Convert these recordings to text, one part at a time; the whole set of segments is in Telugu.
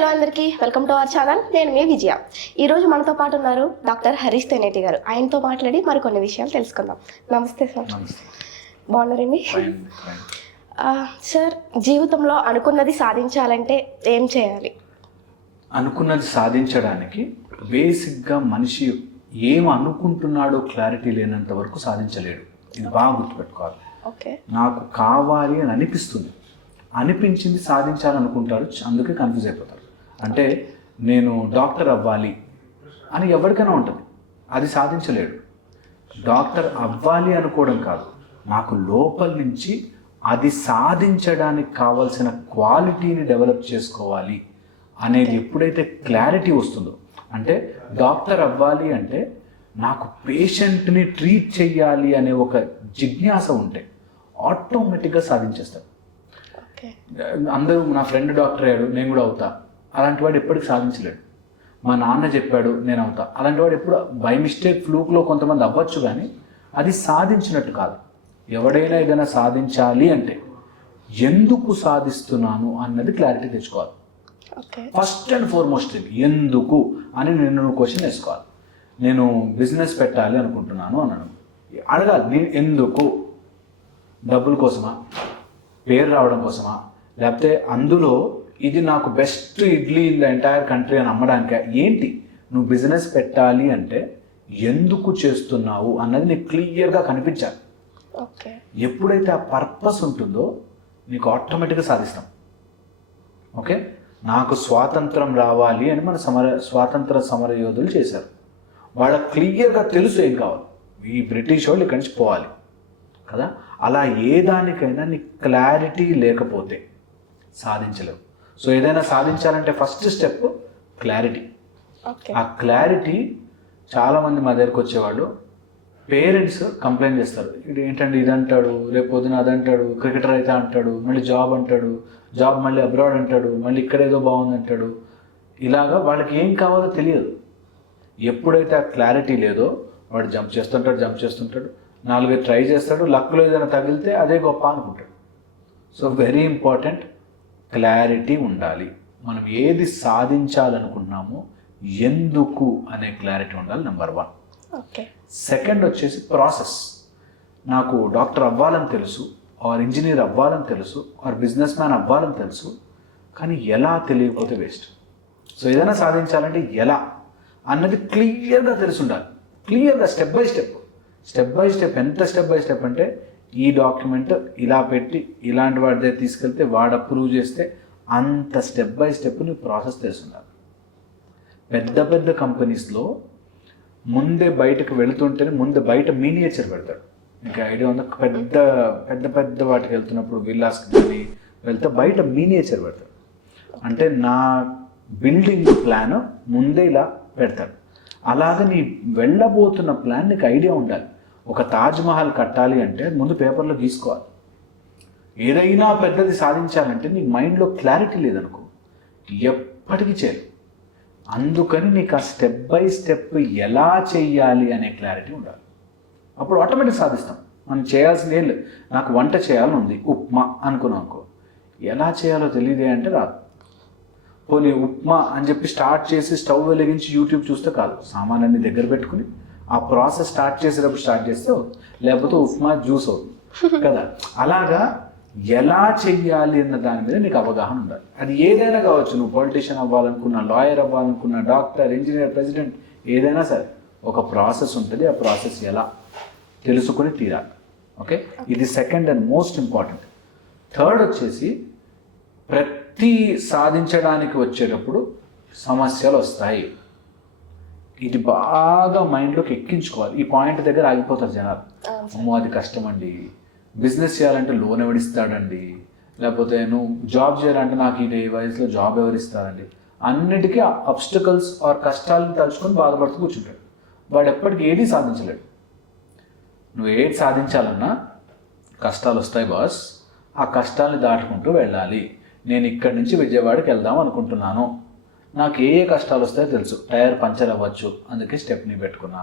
హలో అందరికీ, వెల్కమ్ టు అవర్ ఛానల్. నేను మీ విజయ. ఈరోజు మనతో పాటు ఉన్నారు డాక్టర్ హరీష్ తెనేటి గారు. ఆయనతో మాట్లాడి మరికొన్ని విషయాలు తెలుసుకుందాం. నమస్తే సార్. బాగున్నారండి? సార్, జీవితంలో అనుకున్నది సాధించాలంటే ఏం చేయాలి? అనుకున్నది సాధించడానికి బేసిక్గా మనిషి ఏం అనుకుంటున్నాడో క్లారిటీ లేనంత వరకు సాధించలేడు. ఇది బాగా గుర్తుపెట్టుకోవాలి. ఓకే. నాకు కావాలి అని అనిపిస్తుంది, అనిపించింది సాధించాలనుకుంటారు, అందుకే కన్ఫ్యూజ్ అయిపోతారు. అంటే నేను డాక్టర్ అవ్వాలి అని ఎవరికైనా ఉంటుంది, అది సాధించలేడు. డాక్టర్ అవ్వాలి అనుకోవడం కాదు, నాకు లోపల నుంచి అది సాధించడానికి కావాల్సిన క్వాలిటీని డెవలప్ చేసుకోవాలి అనేది ఎప్పుడైతే క్లారిటీ వస్తుందో, అంటే డాక్టర్ అవ్వాలి అంటే నాకు పేషెంట్ని ట్రీట్ చేయాలి అనే ఒక జిజ్ఞాస ఉంటే ఆటోమేటిక్గా సాధించేస్తాడు. అందరూ నా ఫ్రెండ్ డాక్టర్ అయ్యాడు నేను కూడా అవుతా, అలాంటి వాడు ఎప్పటికి సాధించలేడు. మా నాన్న చెప్పాడు నేను అవుతా, అలాంటి వాడు ఎప్పుడు బై మిస్టేక్ ఫ్లూక్లో కొంతమంది అవ్వచ్చు, కానీ అది సాధించినట్టు కాదు. ఎవడైనా ఏదైనా సాధించాలి అంటే ఎందుకు సాధిస్తున్నాను అన్నది క్లారిటీ తెచ్చుకోవాలి. ఫస్ట్ అండ్ ఫార్మోస్ట్ ఎందుకు అని నేను క్వశ్చన్ వేసుకోవాలి. నేను బిజినెస్ పెట్టాలి అనుకుంటున్నాను అన్నాను, అడగాలి నేను ఎందుకు? డబ్బుల కోసమా, పేరు రావడం కోసమా, లేకపోతే అందులో ఇది నాకు best idli in the entire country అని అమ్మడానికే? ఏంటి నువ్వు బిజినెస్ పెట్టాలి అంటే ఎందుకు చేస్తున్నావు అన్నది నీకు క్లియర్గా కనిపించాలి. ఎప్పుడైతే ఆ పర్పస్ ఉంటుందో నీకు ఆటోమేటిక్గా సాధిస్తాం. ఓకే, నాకు స్వాతంత్రం రావాలి అని మన స్వాతంత్ర సమర యోధులు చేశారు. వాళ్ళకి క్లియర్గా తెలుసు ఏం కావాలి, ఈ బ్రిటిష్ వాళ్ళు ఇక్కడి నుంచి పోవాలి కదా. అలా ఏ దానికైనా నీకు క్లారిటీ లేకపోతే సాధించలేవు. సో ఏదైనా సాధించాలంటే ఫస్ట్ స్టెప్ క్లారిటీ. ఆ క్లారిటీ చాలామంది మా దగ్గరకు వచ్చేవాళ్ళు పేరెంట్స్ కంప్లైంట్ చేస్తారు, ఇది ఏంటంటే ఇది అంటాడు, రేపు పొద్దున అదంటాడు, క్రికెటర్ అయితే అంటాడు, మళ్ళీ జాబ్ అంటాడు, జాబ్ మళ్ళీ అబ్రాడ్ అంటాడు, మళ్ళీ ఇక్కడేదో బాగుంది అంటాడు. ఇలాగా వాళ్ళకి ఏం కావాలో తెలియదు. ఎప్పుడైతే ఆ క్లారిటీ లేదో వాడు జంప్ చేస్తుంటాడు, 4 ట్రై చేస్తాడు, లక్లో ఏదైనా తగిలితే అదే గొప్ప అనుకుంటాడు. సో వెరీ ఇంపార్టెంట్, క్లారిటీ ఉండాలి. మనం ఏది సాధించాలనుకుంటున్నామో ఎందుకు అనే క్లారిటీ ఉండాలి, నెంబర్ 1. సెకండ్ వచ్చేసి ప్రాసెస్. నాకు డాక్టర్ అవ్వాలని తెలుసు, ఆర్ ఇంజనీర్ అవ్వాలని తెలుసు, ఆర్ బిజినెస్ మ్యాన్ అవ్వాలని తెలుసు, కానీ ఎలా తెలియకపోతే వేస్ట్. సో ఏదైనా సాధించాలంటే ఎలా అన్నది క్లియర్గా తెలిసి ఉండాలి. క్లియర్గా స్టెప్ బై స్టెప్ ఎంత స్టెప్ బై స్టెప్ అంటే ఈ డాక్యుమెంట్ ఇలా పెట్టి ఇలాంటి వాడిదే తీసుకెళ్తే వాడు అప్రూవ్ చేస్తే అంత స్టెప్ బై స్టెప్ నీ ప్రాసెస్ తెలిసి ఉండాలి. పెద్ద కంపెనీస్లో ముందే బయటకు వెళుతుంటేనే ముందే బయట మినియేచర్ పెడతాడు. ఇంకా ఐడియా ఉందా? పెద్ద వాటికి వెళ్తున్నప్పుడు విల్లాస్కి కానీ వెళ్తే బయట మినియేచర్ పెడతాడు. అంటే నా బిల్డింగ్ ప్లాన్ ముందే ఇలా పెడతాడు. అలాగే నీ వెళ్ళబోతున్న ప్లాన్ నీకు ఐడియా ఉండాలి. ఒక తాజ్మహల్ కట్టాలి అంటే ముందు పేపర్లో గీసుకోవాలి. ఏదైనా పెద్దది సాధించాలంటే నీకు మైండ్లో క్లారిటీ లేదనుకో ఎప్పటికీ చేయరు. అందుకని నీకు ఆ స్టెప్ బై స్టెప్ ఎలా చెయ్యాలి అనే క్లారిటీ ఉండాలి. అప్పుడు ఆటోమేటిక్ సాధిస్తాం. మనం చేయాల్సింది ఏం లేదు. నాకు వంట చేయాలని ఉంది, ఉప్మా అనుకున్నాం అనుకో, ఎలా చేయాలో తెలియదే అంటే రాదు. పోనీ ఉప్మా అని చెప్పి స్టార్ట్ చేసి స్టవ్ వెలిగించి యూట్యూబ్ చూస్తే కాదు, సామాన్యాన్ని దగ్గర పెట్టుకుని ఆ ప్రాసెస్ స్టార్ట్ చేసేటప్పుడు స్టార్ట్ చేస్తే అవుతుంది, లేకపోతే ఉప్మా జ్యూస్ అవుతుంది కదా. అలాగా ఎలా చెయ్యాలి అన్న దాని మీద నీకు అవగాహన ఉండాలి. అది ఏదైనా కావచ్చు, నువ్వు పొలిటీషియన్ అవ్వాలనుకున్నా, లాయర్ అవ్వాలనుకున్నా, డాక్టర్, ఇంజనీర్, ప్రెసిడెంట్, ఏదైనా సరే ఒక ప్రాసెస్ ఉంటుంది. ఆ ప్రాసెస్ ఎలా తెలుసుకుని తీరాలి. ఓకే, ఇది second and most important. Third వచ్చేసి ప్రతి సాధించడానికి వచ్చేటప్పుడు సమస్యలు వస్తాయి. ఇది బాగా మైండ్లోకి ఎక్కించుకోవాలి. ఈ పాయింట్ దగ్గర ఆగిపోతారు జనాలు. అమ్మో అది కష్టం అండి, బిజినెస్ చేయాలంటే లోన్ ఎవరిస్తాడండి, లేకపోతే నువ్వు జాబ్ చేయాలంటే నాకు ఈ వయసులో జాబ్ ఎవరిస్తారండి. అన్నిటికీ అబ్స్టకల్స్ ఆర్ కష్టాలను తలుచుకొని బాధపడుతూ కూర్చుంటాడు. వాడు ఎప్పటికీ ఏది సాధించలేడు. నువ్వు ఏది సాధించాలన్నా కష్టాలు వస్తాయి బాస్, ఆ కష్టాలను దాటుకుంటూ వెళ్ళాలి. నేను ఇక్కడి నుంచి విజయవాడకి వెళ్దాం అనుకుంటున్నాను, నాకు ఏ కష్టాలు వస్తాయో తెలుసు. టైర్ పంచర్ అవ్వచ్చు, అందుకే స్టెప్ని పెట్టుకున్నా.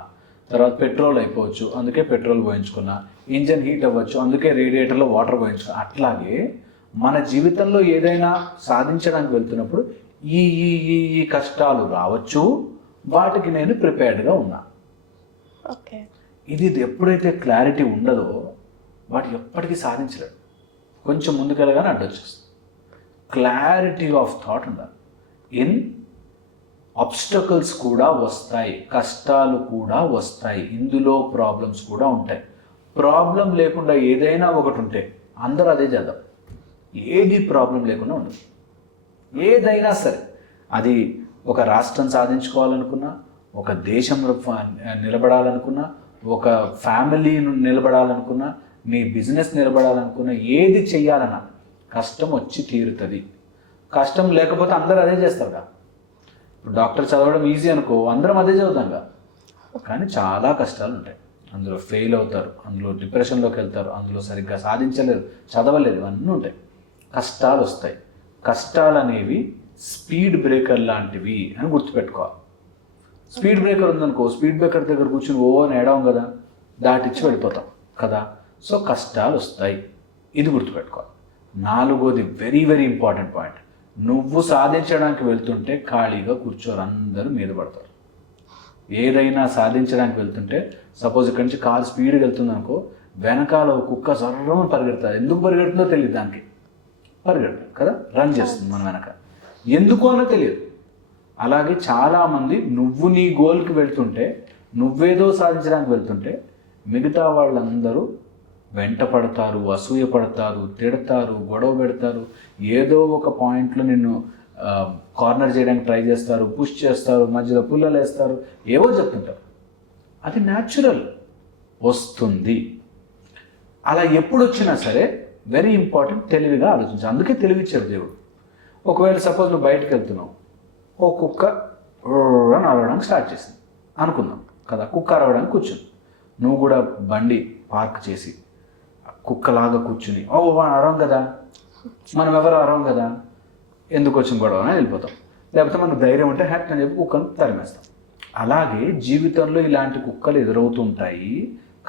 తర్వాత పెట్రోల్ అయిపోవచ్చు, అందుకే పెట్రోల్ పోయించుకున్నా. ఇంజన్ హీట్ అవ్వచ్చు, అందుకే రేడియేటర్లో వాటర్ పోయించుకున్నా. అట్లాగే మన జీవితంలో ఏదైనా సాధించడానికి వెళ్తున్నప్పుడు ఈ కష్టాలు రావచ్చు, వాటికి నేను ప్రిపేర్డ్గా ఉన్నా. ఓకే. ఇది ఎప్పుడైతే క్లారిటీ ఉండదో వాటి ఎప్పటికీ సాధించలేడు. కొంచెం ముందుకెళ్ళగానే అడ్డొచ్చేస్తుంది. క్లారిటీ ఆఫ్ థాట్ ఉండాలి. ఇన్ ఆబ్స్టకల్స్ కూడా వస్తాయి, కష్టాలు కూడా వస్తాయి, ఇందులో ప్రాబ్లమ్స్ కూడా ఉంటాయి. ప్రాబ్లం లేకుండా ఏదైనా ఒకటి ఉంటే అందరూ అదే చేద్దాం. ఏది ప్రాబ్లం లేకుండా ఉండదు. ఏదైనా సరే, అది ఒక రాష్ట్రం సాధించుకోవాలనుకున్నా, ఒక దేశంలో నిలబడాలనుకున్నా, ఒక ఫ్యామిలీ నిలబడాలనుకున్నా, మీ బిజినెస్ నిలబడాలనుకున్నా, ఏది చెయ్యాలన్నా కష్టం వచ్చి తీరుతుంది. కష్టం లేకపోతే అందరూ అదే చేస్తారుగా. ఇప్పుడు డాక్టర్ చదవడం ఈజీ అనుకో, అందరం అదే చదువుతాంగా. కానీ చాలా కష్టాలు ఉంటాయి. అందులో ఫెయిల్ అవుతారు, అందులో డిప్రెషన్లోకి వెళ్తారు, అందులో సరిగ్గా సాధించలేరు, చదవలేరు, ఇవన్నీ ఉంటాయి. కష్టాలు వస్తాయి. కష్టాలు అనేవి స్పీడ్ బ్రేకర్ లాంటివి అని గుర్తుపెట్టుకోవాలి. స్పీడ్ బ్రేకర్ ఉందనుకో, స్పీడ్ బ్రేకర్ దగ్గర కూర్చుని ఓ అని ఏడవం కదా, దాటిచ్చి వెళ్ళిపోతాం కదా. సో కష్టాలు వస్తాయి, ఇది గుర్తుపెట్టుకోవాలి. 4వది వెరీ వెరీ ఇంపార్టెంట్ పాయింట్. నువ్వు సాధించడానికి వెళ్తుంటే ఖాళీగా కూర్చోరు, అందరూ మీద పడతారు. ఏదైనా సాధించడానికి వెళ్తుంటే, సపోజ్ ఇక్కడి నుంచి కారు స్పీడ్గా వెళ్తుంది అనుకో, వెనకాల ఒక కుక్క సర్రమని పరిగెడుతుంది. ఎందుకు పరిగెడుతుందో తెలియదు, దానికి పరిగెడుతుంది కదా, రన్ చేస్తుంది మన వెనక, ఎందుకు అన్నో తెలియదు. అలాగే చాలామంది నువ్వు నీ గోల్కి వెళ్తుంటే, నువ్వేదో సాధించడానికి వెళ్తుంటే, మిగతా వాళ్ళందరూ వెంట పడతారు, అసూయ పడతారు, తిడతారు, గొడవ పెడతారు, ఏదో ఒక పాయింట్లో నిన్ను కార్నర్ చేయడానికి ట్రై చేస్తారు, పుష్ చేస్తారు, మధ్యలో పుల్లలు వేస్తారు, ఏవో చెప్తుంటారు. అది న్యాచురల్, వస్తుంది. అలా ఎప్పుడు వచ్చినా సరే వెరీ ఇంపార్టెంట్, తెలివిగా ఆలోచించాలి. అందుకే తెలివిచ్చాడు దేవుడు. ఒకవేళ సపోజ్ నువ్వు బయటకు వెళ్తున్నావు, ఓ కుక్క అని అరవడానికి స్టార్ట్ చేసింది అనుకుందాం కదా, కుక్క అరవడానికి కూర్చుని, నువ్వు కూడా బండి పార్క్ చేసి కుక్కలాగా కూర్చుని ఓ అరవం కదా, మనం ఎవరు అరవం కదా, ఎందుకు వచ్చిన గొడవ అని వెళ్ళిపోతాం. లేకపోతే మనకు ధైర్యం ఉంటే హ్యాపీ అని చెప్పి కుక్కను తరిమేస్తాం. అలాగే జీవితంలో ఇలాంటి కుక్కలు ఎదురవుతుంటాయి,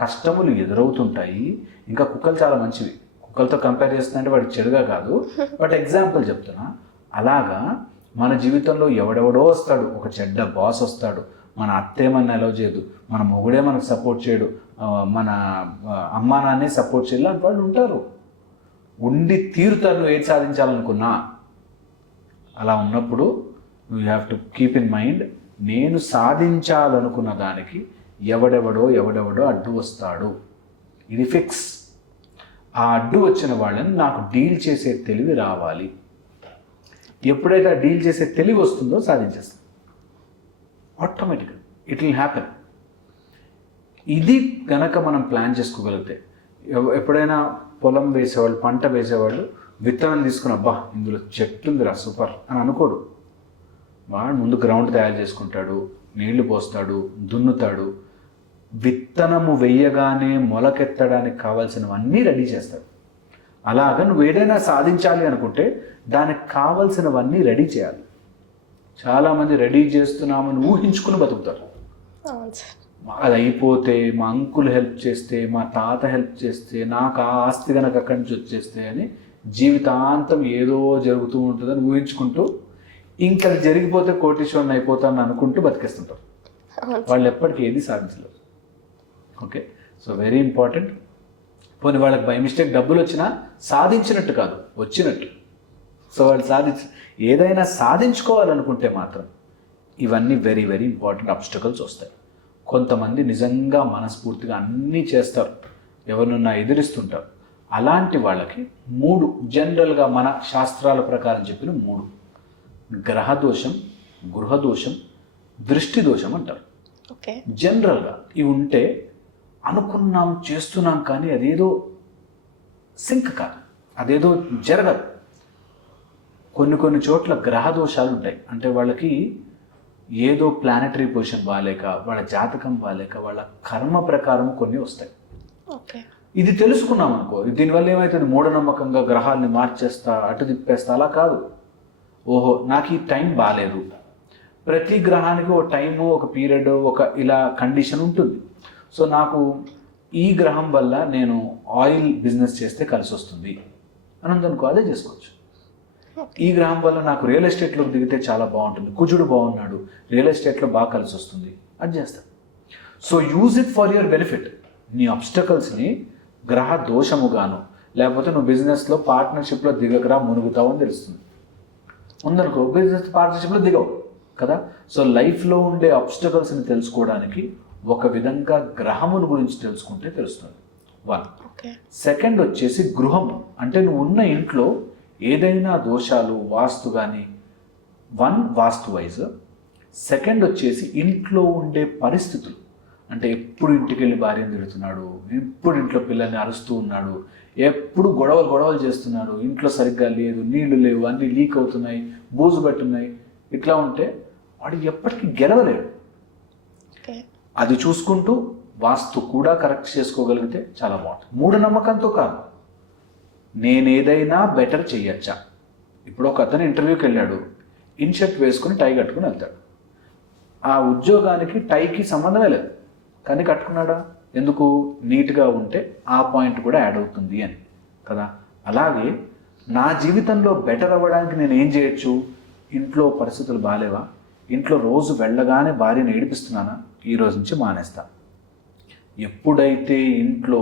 కష్టములు ఎదురవుతుంటాయి. ఇంకా కుక్కలు చాలా మంచివి, కుక్కలతో కంపేర్ చేస్తుందంటే వాడికి చెడుగా కాదు, బట్ ఎగ్జాంపుల్ చెప్తున్నా. అలాగా మన జీవితంలో ఎవడెవడో వస్తాడు, ఒక చెడ్డ బాస్ వస్తాడు, మన అత్తేమన్నా అలౌ చేయదు, మన మొగుడే మనకు సపోర్ట్ చేయడు, మన అమ్మా నాన్నే సపోర్ట్ చేయదు, లాంటి వాళ్ళు ఉంటారు. ఉండి తీరుతారు నువ్వు ఏది సాధించాలనుకున్నా. అలా ఉన్నప్పుడు you have to keep in mind, నేను సాధించాలనుకున్న దానికి ఎవడెవడో అడ్డు వస్తాడు, ఇది ఫిక్స్. ఆ అడ్డు వచ్చిన వాళ్ళని నాకు డీల్ చేసే తెలివి రావాలి. ఎప్పుడైతే ఆ డీల్ చేసే తెలివి వస్తుందో సాధించేస్తాం ఆటోమేటిక్గా, ఇట్ విల్ హ్యాపెన్. ఇది కనుక మనం ప్లాన్ చేసుకోగలిగితే, ఎప్పుడైనా పొలం వేసేవాళ్ళు, పంట వేసేవాళ్ళు విత్తనం తీసుకుని అబ్బా ఇందులో చెట్టు ఉందిరా సూపర్ అని అనుకోడు. వాడు ముందు గ్రౌండ్ తయారు చేసుకుంటాడు, నీళ్లు పోస్తాడు, దున్నుతాడు, విత్తనము వెయ్యగానే మొలకెత్తడానికి కావాల్సినవన్నీ రెడీ చేస్తాడు. అలాగా నువ్వు ఏదైనా సాధించాలి అనుకుంటే దానికి కావాల్సినవన్నీ రెడీ చేయాలి. చాలామంది రెడీ చేస్తున్నామని ఊహించుకుని బతుకుతారు. అది అయిపోతే మా అంకుల్ హెల్ప్ చేస్తే, మా తాత హెల్ప్ చేస్తే, నాకు ఆ ఆస్తి కనుక అక్కడి నుంచి వచ్చేస్తే అని జీవితాంతం ఏదో జరుగుతూ ఉంటుందని ఊహించుకుంటూ, ఇంకా జరిగిపోతే కోటీశ్వరుని అయిపోతాను అనుకుంటూ బతికేస్తుంటారు. వాళ్ళు ఎప్పటికీ ఏది సాధించలేరు. Okay, so very important. పోనీ వాళ్ళకి బై మిస్టేక్ డబ్బులు వచ్చినా సాధించినట్టు కాదు, వచ్చినట్టు. సో వాళ్ళు ఏదైనా సాధించుకోవాలనుకుంటే మాత్రం ఇవన్నీ వెరీ వెరీ ఇంపార్టెంట్ అబ్స్టకల్స్ వస్తాయి. కొంతమంది నిజంగా మనస్ఫూర్తిగా అన్నీ చేస్తారు, ఎవరినన్నా ఎదిరిస్తుంటారు. అలాంటి వాళ్ళకి 3 జనరల్గా మన శాస్త్రాల ప్రకారం చెప్పిన 3: గ్రహదోషం, గృహదోషం, దృష్టి దోషం అంటారు. ఓకే, జనరల్గా ఇవి ఉంటే అనుకున్నాం చేస్తున్నాం కానీ అదేదో సింక్ కాదు, అదేదో జరగదు. కొన్ని చోట్ల గ్రహ దోషాలు ఉంటాయి. అంటే వాళ్ళకి ఏదో ప్లానటరీ పొజిషన్ బాగాలేక, వాళ్ళ జాతకం బాగాలేక, వాళ్ళ కర్మ ప్రకారం కొన్ని వస్తాయి. ఓకే, ఇది తెలుసుకున్నాం అనుకో, దీనివల్ల ఏమవుతుంది, మూఢనమ్మకంగా గ్రహాలని మార్చేస్తా, అటు తిప్పేస్తా, అలా కాదు. ఓహో నాకు ఈ టైం బాగాలేదు, ప్రతి గ్రహానికి ఒక టైము, ఒక పీరియడ్, ఒక ఇలా కండిషన్ ఉంటుంది. సో నాకు ఈ గ్రహం వల్ల నేను ఆయిల్ బిజినెస్ చేస్తే కలిసి వస్తుంది అని ఉందనుకో, అదే చేసుకోవచ్చు. ఈ గ్రహం వల్ల నాకు రియల్ ఎస్టేట్లోకి దిగితే చాలా బాగుంటుంది, కుజుడు బాగున్నాడు, రియల్ ఎస్టేట్లో బాగా కలిసి వస్తుంది, అది చేస్తాను. So use it for your benefit. నీ అబ్స్టకల్స్ని గ్రహ దోషముగాను, లేకపోతే నువ్వు బిజినెస్లో పార్ట్నర్షిప్లో దిగకరా మునుగుతావు అని తెలుస్తుంది. ఉందనుకో బిజినెస్ పార్ట్నర్షిప్లో దిగవు కదా. సో లైఫ్లో ఉండే అబ్స్టకల్స్ని తెలుసుకోవడానికి ఒక విధంగా గ్రహముల గురించి తెలుసుకుంటే తెలుస్తుంది. 1. సెకండ్ వచ్చేసి గృహం, అంటే నువ్వు ఉన్న ఇంట్లో ఏదైనా దోషాలు వాస్తు కానీ, 1 వాస్తు వైజ్. సెకండ్ వచ్చేసి ఇంట్లో ఉండే పరిస్థితులు, అంటే ఎప్పుడు ఇంటికి వెళ్ళి భార్యను తిడుతున్నాడు, ఎప్పుడు ఇంట్లో పిల్లల్ని అరుస్తూ ఉన్నాడు, ఎప్పుడు గొడవలు చేస్తున్నాడు, ఇంట్లో సరిగ్గా లేదు, నీళ్లు లేవు, అన్నీ లీక్ అవుతున్నాయి, బూజు పెట్టున్నాయి, ఇట్లా ఉంటే వాడు ఎప్పటికీ గెలవలేడు. అది చూసుకుంటూ వాస్తు కూడా కరెక్ట్ చేసుకోగలిగితే చాలా బాగుంటుంది. మూఢనమ్మకంతో కాదు, నేనేదైనా బెటర్ చెయ్యొచ్చా. ఇప్పుడు ఒక అతను ఇంటర్వ్యూకి వెళ్ళాడు, ఇన్షర్ట్ వేసుకుని టై కట్టుకుని వెళ్తాడు. ఆ ఉద్యోగానికి టైకి సంబంధమే లేదు, కానీ కట్టుకున్నాడా? ఎందుకు? నీట్గా ఉంటే ఆ పాయింట్ కూడా యాడ్ అవుతుంది అని కదా. అలాగే నా జీవితంలో బెటర్ అవ్వడానికి నేను ఏం చేయొచ్చు? ఇంట్లో పరిస్థితులు బాగాలేవా, ఇంట్లో రోజు వెళ్ళగానే భార్యను ఏడిపిస్తున్నానా, ఈ రోజు నుంచి మానేస్తా. ఎప్పుడైతే ఇంట్లో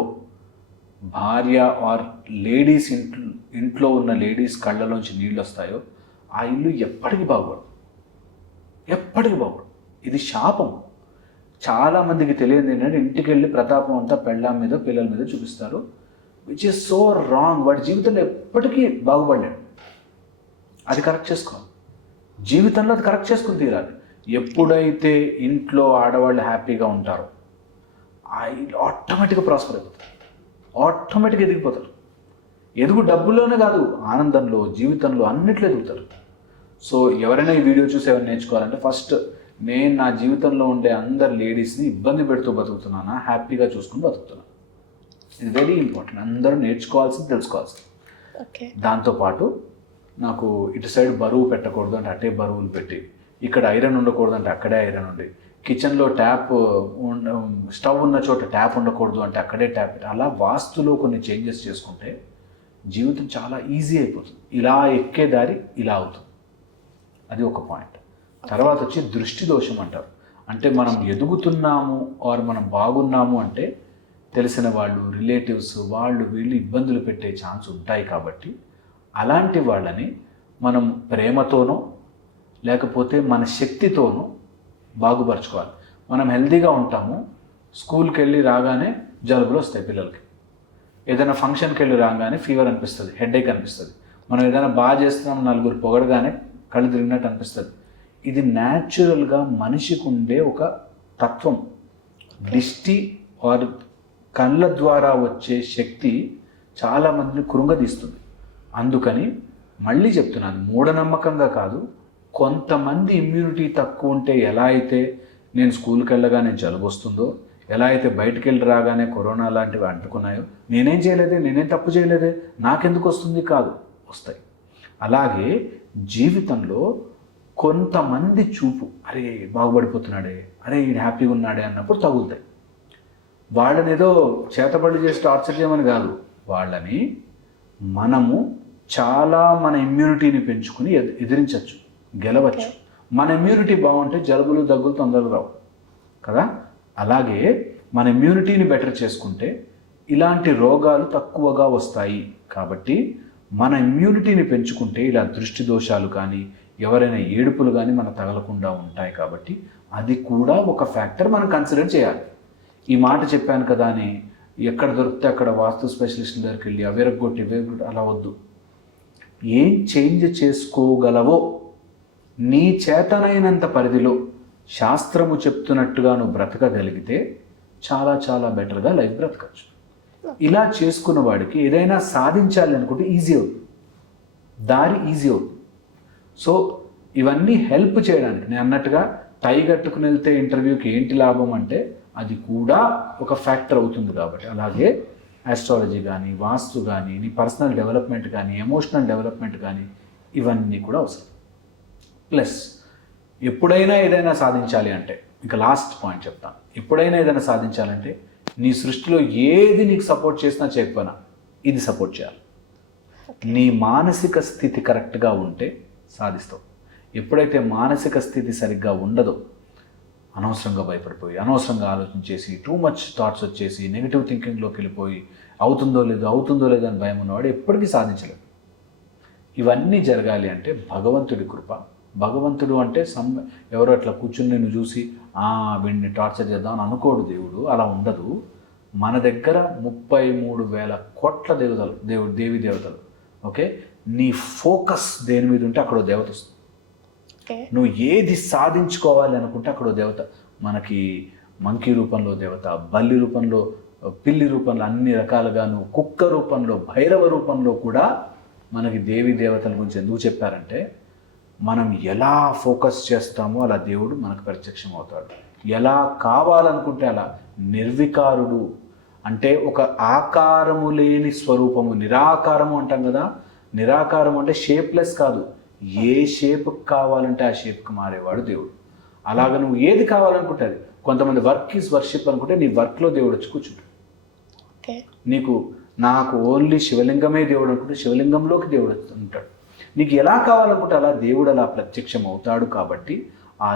భార్య ఆర్ లేడీస్ ఇంట్లో ఉన్న లేడీస్ కళ్ళలోంచి నీళ్ళు వస్తాయో ఆ ఇల్లు ఎప్పటికీ బాగోడు. ఇది శాపం. చాలామందికి తెలియదు ఏంటంటే ఇంటికి వెళ్ళి ప్రతాపం అంతా పెళ్ళాం మీద పిల్లల మీద చూపిస్తారు, విచ్ ఈస్ సో రాంగ్. వాడి జీవితంలో ఎప్పటికీ బాగుపడలేడు. అది కరెక్ట్ చేసుకోవాలి, జీవితంలో అది కరెక్ట్ చేసుకుని తీరాలి. ఎప్పుడైతే ఇంట్లో ఆడవాళ్ళు హ్యాపీగా ఉంటారో ఆ ఇల్లు ఆటోమేటిక్గా ప్రాస్పర్ అయిపోతారు, ఆటోమేటిక్గా ఎదిగిపోతారు. ఎదుగు డబ్బుల్లోనే కాదు, ఆనందంలో, జీవితంలో అన్నిట్లో ఎదుగుతారు. సో ఎవరైనా ఈ వీడియో చూసి ఎవరైనా నేర్చుకోవాలంటే ఫస్ట్ నేను నా జీవితంలో ఉండే అందరు లేడీస్ని ఇబ్బంది పెడుతూ బతుకుతున్నానా, హ్యాపీగా చూసుకుని బతుకుతున్నాను. ఇది వెరీ ఇంపార్టెంట్, అందరూ నేర్చుకోవాల్సింది, తెలుసుకోవాల్సింది. దాంతోపాటు నాకు ఇటు సైడ్ బరువు పెట్టకూడదు అంటే అటే బరువులు పెట్టి, ఇక్కడ ఐరన్ ఉండకూడదు అంటే అక్కడే ఐరన్ ఉండి, కిచెన్లో ట్యాప్ స్టవ్ ఉన్న చోట ట్యాప్ ఉండకూడదు అంటే అక్కడే ట్యాప్ పెట్టి, అలా వాస్తులో కొన్ని చేంజెస్ చేసుకుంటే జీవితం చాలా ఈజీ అయిపోతుంది. ఇలా ఎక్కే దారి ఇలా అవుతుంది. అది ఒక పాయింట్. తర్వాత వచ్చి దృష్టి దోషం అంటారు. అంటే మనం ఎదుగుతున్నాము ఆర్ మనం బాగున్నాము అంటే తెలిసిన వాళ్ళు, రిలేటివ్స్, వాళ్ళు వీళ్ళు ఇబ్బందులు పెట్టే ఛాన్స్ ఉంటాయి. కాబట్టి అలాంటి వాళ్ళని మనం ప్రేమతోనో లేకపోతే మన శక్తితోనో బాగుపరచుకోవాలి. మనం హెల్తీగా ఉంటాము, స్కూల్కి వెళ్ళి రాగానే జలుబులు వస్తాయి పిల్లలకి, ఏదైనా ఫంక్షన్కి వెళ్ళి రాగానే ఫీవర్ అనిపిస్తుంది, హెడేక్ అనిపిస్తుంది, మనం ఏదైనా బాగా చేస్తున్నాం నలుగురు పొగడగానే కళ్ళు తిరిగినట్టు అనిపిస్తుంది. ఇది న్యాచురల్గా మనిషికి ఉండే ఒక తత్వం. దిష్టి ఆర్ కళ్ళ ద్వారా వచ్చే శక్తి చాలామందిని కృంగదీస్తుంది. అందుకని మళ్ళీ చెప్తున్నాను, మూఢనమ్మకంగా కాదు, కొంతమంది ఇమ్యూనిటీ తక్కువ ఉంటే ఎలా అయితే నేను స్కూల్కి వెళ్ళగానే జలుబు వస్తుందో, ఎలా అయితే బయటికి వెళ్ళి రాగానే కరోనా లాంటివి అంటుకున్నాయో, నేనేం చేయలేదే, నేనేం తప్పు చేయలేదే, నాకెందుకు వస్తుంది, కాదు, వస్తాయి. అలాగే జీవితంలో కొంతమంది చూపు, అరే బాగుపడిపోతున్నాడే, అరే ఈడు హ్యాపీగా ఉన్నాడే అన్నప్పుడు తగులుతాయి. వాళ్ళని ఏదో చేతబడి చేసి టార్చర్ చేయమని కాదు, వాళ్ళని మనము చాలా మన ఇమ్యూనిటీని పెంచుకుని ఎదిరించవచ్చు, గెలవచ్చు. మన ఇమ్యూనిటీ బాగుంటే జలుబులు దగ్గులు తొందరగా రావు కదా. అలాగే మన ఇమ్యూనిటీని బెటర్ చేసుకుంటే ఇలాంటి రోగాలు తక్కువగా వస్తాయి. కాబట్టి మన ఇమ్యూనిటీని పెంచుకుంటే ఇలా దృష్టి దోషాలు కానీ ఎవరైనా ఏడుపులు కానీ మన తగలకుండా ఉంటాయి. కాబట్టి అది కూడా ఒక ఫ్యాక్టర్ మనం కన్సిడర్ చేయాలి. ఈ మాట చెప్పాను కదా అని ఎక్కడ దొరికితే అక్కడ వాస్తు స్పెషలిస్ట్ దగ్గరికి వెళ్ళి అవేరగొట్టి అలా వద్దు. ఏం చేంజ్ చేసుకోగలవో నీ చేతనైనంత పరిధిలో శాస్త్రము చెప్తున్నట్టుగా నువ్వు బ్రతకగలిగితే చాలా చాలా బెటర్గా లైఫ్ బ్రతకచ్చు. ఇలా చేసుకున్న వాడికి ఏదైనా సాధించాలి అనుకుంటే ఈజీ అవుతుంది, దారి ఈజీ అవుతుంది. సో ఇవన్నీ హెల్ప్ చేయడానికి నేను అన్నట్టుగా టై కట్టుకుని వెళ్తే ఇంటర్వ్యూకి ఏంటి లాభం అంటే అది కూడా ఒక ఫ్యాక్టర్ అవుతుంది. కాబట్టి అలాగే ఆస్ట్రాలజీ కానీ, వాస్తు కానీ, నీ పర్సనల్ డెవలప్మెంట్ కానీ, ఎమోషనల్ డెవలప్మెంట్ కానీ ఇవన్నీ కూడా అవసరం. ప్లస్ ఎప్పుడైనా ఏదైనా సాధించాలి అంటే, ఇంకా లాస్ట్ పాయింట్ చెప్తాను, ఎప్పుడైనా ఏదైనా సాధించాలంటే నీ సృష్టిలో ఏది నీకు సపోర్ట్ చేసినా చేయకపోయినా ఇది సపోర్ట్ చేయాలి. నీ మానసిక స్థితి కరెక్ట్గా ఉంటే సాధిస్తావు. ఎప్పుడైతే మానసిక స్థితి సరిగ్గా ఉండదో, అనవసరంగా భయపడిపోయి, అనవసరంగా ఆలోచించేసి, టూ మచ్ థాట్స్ వచ్చేసి, నెగిటివ్ థింకింగ్లోకి వెళ్ళిపోయి, అవుతుందో లేదో అని భయం ఉన్నవాడు ఎప్పటికీ సాధించలేడు. ఇవన్నీ జరగాలి అంటే భగవంతుడి కృప. భగవంతుడు అంటే ఎవరో అట్లా కూర్చుని నిన్ను చూసి వీడిని టార్చర్ చేద్దాం అని అనుకోడు దేవుడు. అలా ఉండదు. మన దగ్గర 33,000 కోట్ల దేవి దేవతలు. ఓకే, నీ ఫోకస్ దేని మీద ఉంటే అక్కడ దేవత వస్తుంది. నువ్వు ఏది సాధించుకోవాలి అనుకుంటే అక్కడ దేవత. మనకి మంకీ రూపంలో దేవత, బల్లి రూపంలో, పిల్లి రూపంలో, అన్ని రకాలుగా, నువ్వు కుక్క రూపంలో, భైరవ రూపంలో కూడా మనకి దేవి దేవతల గురించి ఎందుకు చెప్పారంటే, మనం ఎలా ఫోకస్ చేస్తామో అలా దేవుడు మనకు ప్రత్యక్షం అవుతాడు. ఎలా కావాలనుకుంటే అలా. నిర్వికారుడు అంటే ఒక ఆకారము లేని స్వరూపము. నిరాకారము అంటాం కదా, నిరాకారం అంటే షేప్లెస్ కాదు. ఏ షేప్కి కావాలంటే ఆ షేప్కి మారేవాడు దేవుడు. అలాగ నువ్వు ఏది కావాలనుకుంటే అది. కొంతమంది వర్క్ ఈజ్ వర్షిప్ అనుకుంటే నీ వర్క్లో దేవుడు వచ్చి కూర్చుంటాడు. నాకు ఓన్లీ శివలింగమే దేవుడు అనుకుంటే శివలింగంలోకి దేవుడు ఉంటాడు. నీకు ఎలా కావాలనుకుంటే అలా దేవుడు అలా ప్రత్యక్షం అవుతాడు. కాబట్టి ఆ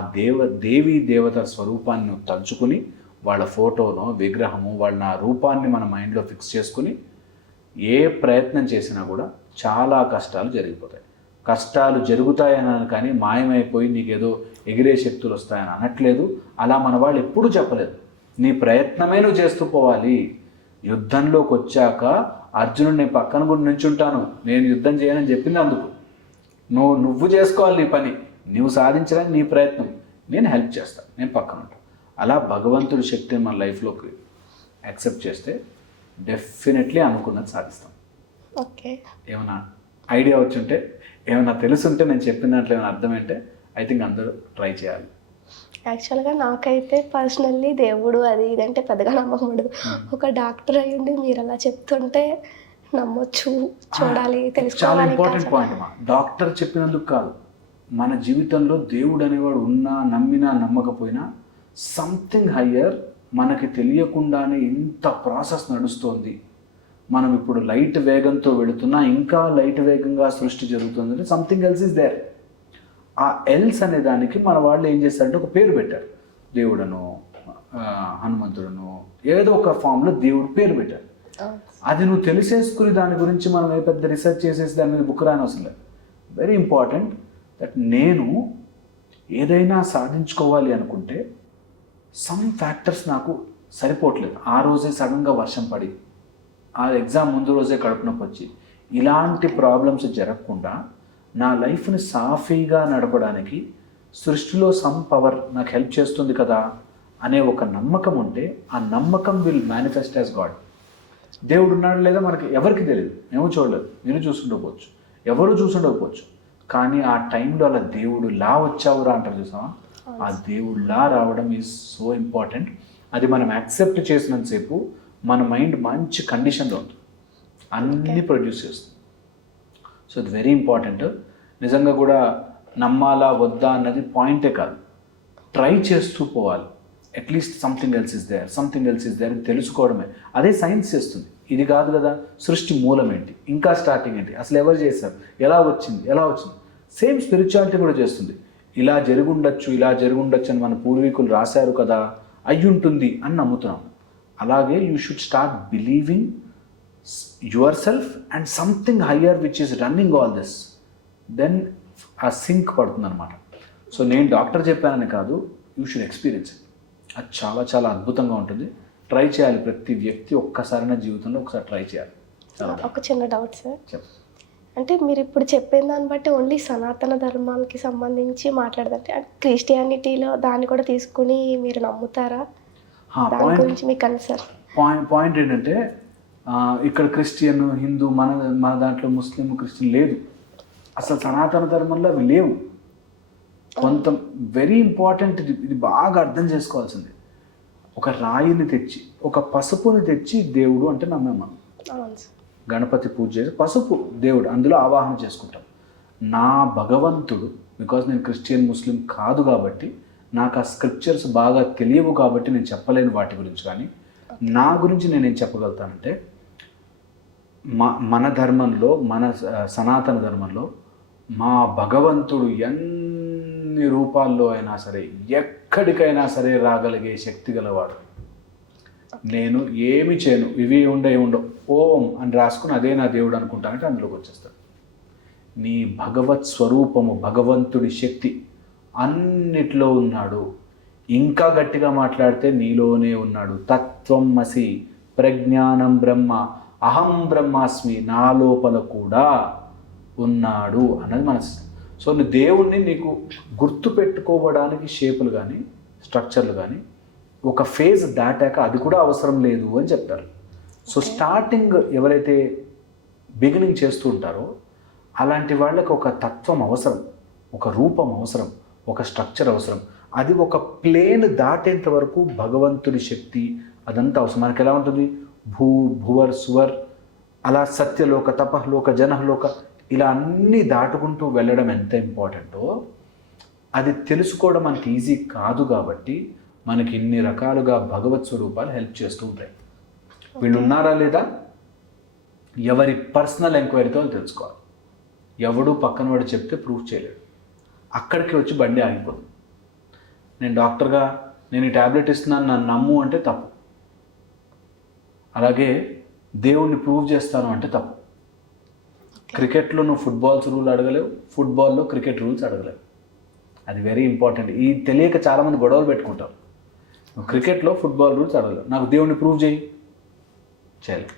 దేవీ దేవత స్వరూపాన్ని తలుచుకుని, వాళ్ళ ఫోటోనో విగ్రహము, వాళ్ళ రూపాన్ని మన మైండ్లో ఫిక్స్ చేసుకుని ఏ ప్రయత్నం చేసినా కూడా చాలా కష్టాలు జరిగిపోతాయి. కష్టాలు జరుగుతాయని కానీ మాయమైపోయి నీకేదో ఎగిరే శక్తులు వస్తాయని అనట్లేదు. అలా మన వాళ్ళు ఎప్పుడూ చెప్పలేదు. నీ ప్రయత్నమే నువ్వు చేస్తూ పోవాలి. యుద్ధంలోకి వచ్చాక అర్జునుడు నేను పక్కన కూడా నించుంటాను, నేను యుద్ధం చేయనని చెప్పింది అందుకు. నువ్వు చేసుకోవాలి నీ పని, నువ్వు సాధించడానికి నీ ప్రయత్నం, నేను హెల్ప్ చేస్తాను, నేను పక్కన ఉంటాను. అలా భగవంతుడి శక్తిని మన లైఫ్లోకి యాక్సెప్ట్ చేస్తే డెఫినెట్లీ అనుకున్నది సాధిస్తాం. ఓకే, ఏమైనా ఐడియా వచ్చుంటే, ఏమైనా తెలుసుంటే, నేను చెప్పిన దాంట్లో ఏమైనా అర్థమైంటే ఐ థింక్ అందరూ ట్రై చేయాలి. యాక్చువల్గా నాకైతే పర్సనల్లీ దేవుడు అది ఇదంటే పెద్దగా నమ్మకం ఉండదు. ఒక డాక్టర్ అయ్యుండి మీరు అలా చెప్తుంటే నమ్మొచ్చు, చూడాలి, తెలుసుకోవాలి. చాలా ఇంపార్టెంట్ పాయింట్ అమ్మా. డాక్టర్ చెప్పినందుకు కాదు, మన జీవితంలో దేవుడు అనేవాడు ఉన్నా, నమ్మినా, నమ్మకపోయినా సంథింగ్ హయ్యర్ మనకి తెలియకుండానే ఇంత ప్రాసెస్ నడుస్తోంది. మనం ఇప్పుడు లైట్ వేగంతో వెళుతున్నా ఇంకా లైట్ వేగంగా సృష్టి జరుగుతుందంటే సంథింగ్ ఎల్స్ ఇస్ దేర్. ఆ ఎల్స్ అనే దానికి మన వాళ్ళు ఏం చేస్తారంటే ఒక పేరు పెట్టారు. దేవుడను, హనుమంతుడను, ఏదో ఒక ఫామ్లో దేవుడు పేరు పెట్టారు. అది నువ్వు తెలిసేసుకుని దాని గురించి మనం ఏ పెద్ద రీసెర్చ్ చేసేసి దాని మీద బుక్ రాని అవసరం లేదు. వెరీ ఇంపార్టెంట్ దట్ నేను ఏదైనా సాధించుకోవాలి అనుకుంటే సమ్ ఫ్యాక్టర్స్ నాకు సరిపోవట్లేదు. ఆ రోజే సడన్గా వర్షం పడి, ఆ ఎగ్జామ్ ముందు రోజే కడుపు నొప్పి వచ్చి, ఇలాంటి ప్రాబ్లమ్స్ జరగకుండా నా లైఫ్ని సాఫీగా నడపడానికి సృష్టిలో సమ్ పవర్ నాకు హెల్ప్ చేస్తుంది కదా అనే ఒక నమ్మకం ఉంటే, ఆ నమ్మకం విల్ మేనిఫెస్ట్ యాజ్ గాడ్. దేవుడు ఉన్నాడు లేదా మనకి ఎవరికి తెలియదు, మేము చూడలేదు, మీరు చూసుండకపోవచ్చు, ఎవరు చూసుండకపోవచ్చు. కానీ ఆ టైంలో అలా దేవుడు లా వచ్చావురా అంటారు చూసావా, ఆ దేవుడు లా రావడం ఈజ్ సో ఇంపార్టెంట్. అది మనం యాక్సెప్ట్ చేసినంతసేపు మన మైండ్ మంచి కండిషన్లో ఉంటుంది, అన్నీ ప్రొడ్యూస్ చేస్తుంది. సో ఇది వెరీ ఇంపార్టెంట్. నిజంగా కూడా నమ్మాలా వద్దా అన్నది పాయింటే కాదు, ట్రై చేస్తూ పోవాలి. At least something else is there తెలుసుకోవడమే. అదే సైన్స్ చేస్తుంది. ఇది కాదు కదా, సృష్టి మూలం ఏంటి, ఇంకా స్టార్టింగ్ ఏంటి, అసలు ఎవరు చేశారు, ఎలా వచ్చింది. సేమ్ స్పిరిచువాలిటీ కూడా చేస్తుంది. ఇలా జరుగుండొచ్చు అని మన పూర్వీకులు రాశారు కదా, అయ్యుంటుంది అని నమ్ముతున్నాం. అలాగే you should start believing yourself and something higher which is running all this. Then ఆ సింక్ పడుతుంది అనమాట. సో నేను డాక్టర్ చెప్పానని కాదు, యూ షుడ్ ఎక్స్పీరియన్స్ ఇట్. అది చాలా చాలా అద్భుతంగా ఉంటుంది. ట్రై చేయాలి ప్రతి వ్యక్తి, ఒక్కసారైనా జీవితంలో ఒకసారి ట్రై చేయాలి. ఒక చిన్న డౌట్ సార్, చెప్పు. అంటే మీరు ఇప్పుడు చెప్పిన దాన్ని బట్టి ఓన్లీ సనాతన ధర్మానికి సంబంధించి మాట్లాడదంటే క్రిస్టియానిటీలో దాన్ని కూడా తీసుకుని మీరు నమ్ముతారా? దాని గురించి మీకు కన్సర్ పాయింట్ ఏంటంటే, ఇక్కడ క్రిస్టియన్, హిందూ, మన దాంట్లో ముస్లిం, క్రిస్టియన్ లేదు. అసలు సనాతన ధర్మంలో అవి లేవు. కొంత వెరీ ఇంపార్టెంట్, ఇది బాగా అర్థం చేసుకోవాల్సింది. ఒక రాయిని తెచ్చి, ఒక పసుపుని తెచ్చి దేవుడు అంటే నమ్మేమా? గణపతి పూజ చేసి పసుపు దేవుడు, అందులో ఆవాహన చేసుకుంటాం. నా భగవంతుడు, బికాజ్ నేను క్రిస్టియన్, ముస్లిం కాదు కాబట్టి, నాకు ఆ స్క్రిప్చర్స్ బాగా తెలియవు కాబట్టి నేను చెప్పలేను వాటి గురించి. కానీ నా గురించి నేనేం చెప్పగలుగుతానంటే, మన ధర్మంలో, మన సనాతన ధర్మంలో మా భగవంతుడు ఎన్ని రూపాల్లో అయినా సరే, ఎక్కడికైనా సరే రాగలిగే శక్తి గలవాడు. నేను ఏమి చేయను, ఇవి ఉండవు ఓం అని రాసుకుని అదే నా దేవుడు అనుకుంటానంటే అందులోకి వచ్చేస్తాడు. నీ భగవత్ స్వరూపము, భగవంతుడి శక్తి అన్నిట్లో ఉన్నాడు. ఇంకా గట్టిగా మాట్లాడితే నీలోనే ఉన్నాడు. తత్వం మసి, ప్రజ్ఞానం బ్రహ్మ, అహం బ్రహ్మాస్మి, నా లోపల కూడా ఉన్నాడు అన్నది మన. సో దేవుణ్ణి నీకు గుర్తు పెట్టుకోవడానికి షేపులు కానీ స్ట్రక్చర్లు కానీ ఒక ఫేజ్ దాటాక అది కూడా అవసరం లేదు అని చెప్తారు. సో స్టార్టింగ్ ఎవరైతే బిగినింగ్ చేస్తూ ఉంటారో అలాంటి వాళ్ళకి ఒక తత్వం అవసరం, ఒక రూపం అవసరం, ఒక స్ట్రక్చర్ అవసరం. అది ఒక ప్లేన్ దాటేంత వరకు భగవంతుడి శక్తి అదంతా అవసరం. మనకి ఎలా ఉంటుంది, భువర్ సువర్, అలా సత్యలోక, తపహలోక, జనహలోక, ఇలా అన్నీ దాటుకుంటూ వెళ్ళడం ఎంత ఇంపార్టెంటో అది తెలుసుకోవడం మనకి ఈజీ కాదు. కాబట్టి మనకి ఇన్ని రకాలుగా భగవత్ స్వరూపాలు హెల్ప్ చేస్తూ ఉంటాయి. వీళ్ళు ఉన్నారా లేదా ఎవరి పర్సనల్ ఎంక్వైరీతో తెలుసుకోవాలి. ఎవడు పక్కన వాడు చెప్తే ప్రూఫ్ చేయలేడు. అక్కడికి వచ్చి బండి ఆగిపోతుంది. నేను డాక్టర్గా నేను ఈ ట్యాబ్లెట్ ఇస్తున్నాను నన్ను నమ్ము అంటే తప్పు. అలాగే దేవుణ్ణి ప్రూవ్ చేస్తాను అంటే తప్పు. క్రికెట్లో నువ్వు ఫుట్బాల్స్ రూల్ అడగలేవు, ఫుట్బాల్లో క్రికెట్ రూల్స్ అడగలేవు. అది వెరీ ఇంపార్టెంట్. ఈ తెలియక చాలామంది గొడవలు పెట్టుకుంటారు. నువ్వు క్రికెట్లో ఫుట్బాల్ రూల్స్ అడగలేవు, నాకు దేవుణ్ణి ప్రూవ్ చేయలేవు.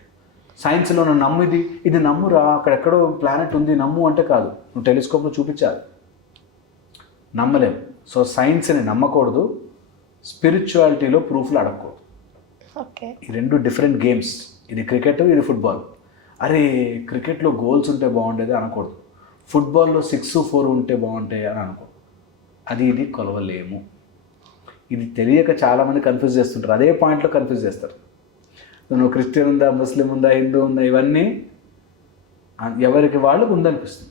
సైన్స్లో నువ్వు నమ్ము, ఇది నమ్మురా, అక్కడెక్కడో ప్లానెట్ ఉంది నమ్ము అంటే కాదు, నువ్వు టెలిస్కోప్లో చూపించాలి. నమ్మలేము. సో సైన్స్ని నమ్మకూడదు, స్పిరిచువాలిటీలో ప్రూఫ్లు అడగకూడదు. ఈ రెండు డిఫరెంట్ గేమ్స్. ఇది క్రికెట్, ఇది ఫుట్బాల్. అరే క్రికెట్లో గోల్స్ ఉంటే బాగుండేది అనకూడదు, ఫుట్బాల్లో 6-4 ఉంటే బాగుంటాయి అని అనుకో. ఇది కొలవలేము. ఇది తెలియక చాలామంది కన్ఫ్యూజ్ చేస్తుంటారు. అదే పాయింట్లో కన్ఫ్యూజ్ చేస్తారు. నువ్వు క్రిస్టియన్ ఉందా, ముస్లిం ఉందా, హిందూ ఉందా, ఇవన్నీ ఎవరికి వాళ్ళకు ఉందనిపిస్తుంది.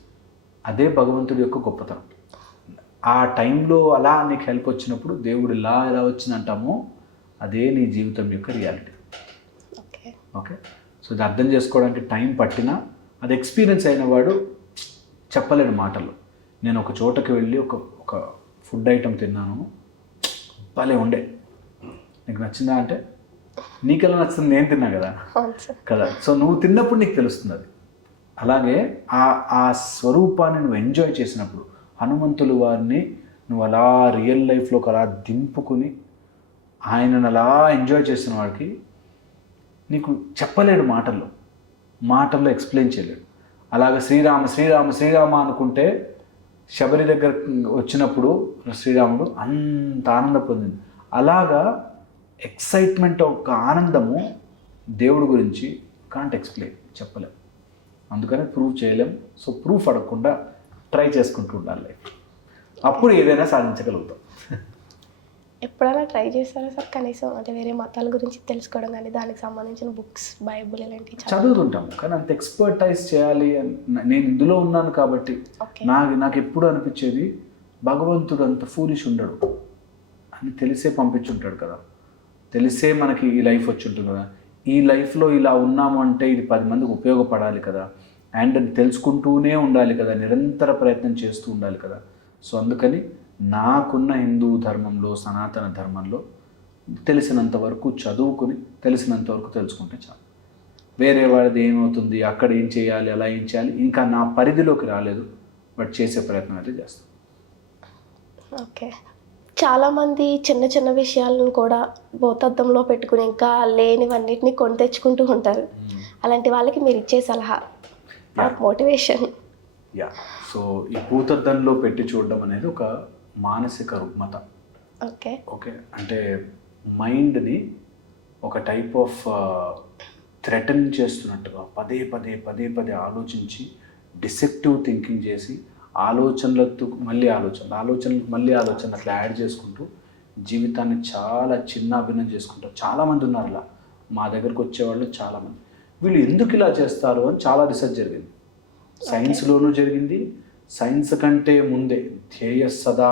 అదే భగవంతుడి యొక్క గొప్పతనం. ఆ టైంలో అలా నీకు హెల్ప్ వచ్చినప్పుడు దేవుడు ఎలా వచ్చిందంటామో అదే నీ జీవితం యొక్క రియాలిటీ. ఓకే. సో ఇది అర్థం చేసుకోవడానికి టైం పట్టినా అది ఎక్స్పీరియన్స్ అయిన వాడు చెప్పలేడు మాటలు. నేను ఒక చోటకి వెళ్ళి ఒక ఫుడ్ ఐటమ్ తిన్నాను, భలే ఉండే, నీకు నచ్చిందా అంటే నీకెలా నచ్చుతుంది, నేను తిన్నా కదా. సో నువ్వు తిన్నప్పుడు నీకు తెలుస్తుంది అది. అలాగే ఆ స్వరూపాన్ని నువ్వు ఎంజాయ్ చేసినప్పుడు, హనుమంతులు వారిని నువ్వు అలా రియల్ లైఫ్లోకి అలా దింపుకుని ఆయనను అలా ఎంజాయ్ చేసిన వాడికి నీకు చెప్పలేడు, మాటల్లో ఎక్స్ప్లెయిన్ చేయలేడు. అలాగే శ్రీరామ శ్రీరామ శ్రీరామ అనుకుంటే శబరి దగ్గర వచ్చినప్పుడు శ్రీరాముడు అంత ఆనందం పొందింది. అలాగా ఎక్సైట్మెంట్, ఒక ఆనందము దేవుడి గురించి కాంట్ ఎక్స్ప్లెయిన్, చెప్పలేం. అందుకని ప్రూవ్ చేయలేం. సో ప్రూఫ్ అడగకుండా ట్రై చేసుకుంటూ ఉండాలి లైఫ్. అప్పుడు ఏదైనా సాధించగలుగుతాం. ఎప్పుడైనా ట్రై చేస్తారా సార్ కనీసం, అంటే వేరే మతాల గురించి తెలుసుకోవడం కానీ దానికి సంబంధించిన బుక్స్, బైబుల్ ఇలాంటివి చదువుతుంటాం, కానీ అంత ఎక్స్పర్టైజ్ చేయాలి అని నేను ఇందులో ఉన్నాను కాబట్టి నాకు ఎప్పుడు అనిపించేది, భగవంతుడు అంత ఫూలిష్ ఉండడు అని తెలిసే పంపించుంటాడు కదా, తెలిసే మనకి ఈ లైఫ్ వచ్చి ఉంటుంది కదా, ఈ లైఫ్లో ఇలా ఉన్నాము అంటే ఇది 10 మందికి ఉపయోగపడాలి కదా, అండ్ తెలుసుకుంటూనే ఉండాలి కదా, నిరంతర ప్రయత్నం చేస్తూ ఉండాలి కదా. సో అందుకని నాకున్న హిందూ ధర్మంలో, సనాతన ధర్మంలో తెలిసినంత వరకు చదువుకుని తెలిసినంత వరకు తెలుసుకుంటే చాలు. వేరే వాడిది ఏమవుతుంది, అక్కడ ఏం చేయాలి, అలా ఏం చేయాలి, ఇంకా నా పరిధిలోకి రాలేదు, బట్ చేసే ప్రయత్నం అయితే చేస్తాను. ఓకే. చాలామంది చిన్న చిన్న విషయాలను కూడా భూతద్దంలో పెట్టుకుని ఇంకా లేనివన్నిటిని కొని తెచ్చుకుంటూ ఉంటారు. అలాంటి వాళ్ళకి మీరు ఇచ్చే సలహా, మోటివేషన్? సో ఈ భూతద్దంలో పెట్టి చూడడం అనేది ఒక మానసిక రుగ్మత. ఓకే, అంటే మైండ్ని ఒక టైప్ ఆఫ్ థ్రెటన్ చేస్తున్నట్టుగా పదే పదే ఆలోచించి డిసెప్టివ్ థింకింగ్ చేసి ఆలోచనలతో మళ్ళీ ఆలోచనలు అట్లా యాడ్ చేసుకుంటూ జీవితాన్ని చాలా చిన్నాభిన్నం చేసుకుంటారు. చాలామంది ఉన్నారు అలా, మా దగ్గరకు వచ్చేవాళ్ళు చాలామంది. వీళ్ళు ఎందుకు ఇలా చేస్తారు అని చాలా రీసెర్చ్ జరిగింది, సైన్స్లోనూ జరిగింది. సైన్స్ కంటే ముందే ధ్యేయ సదా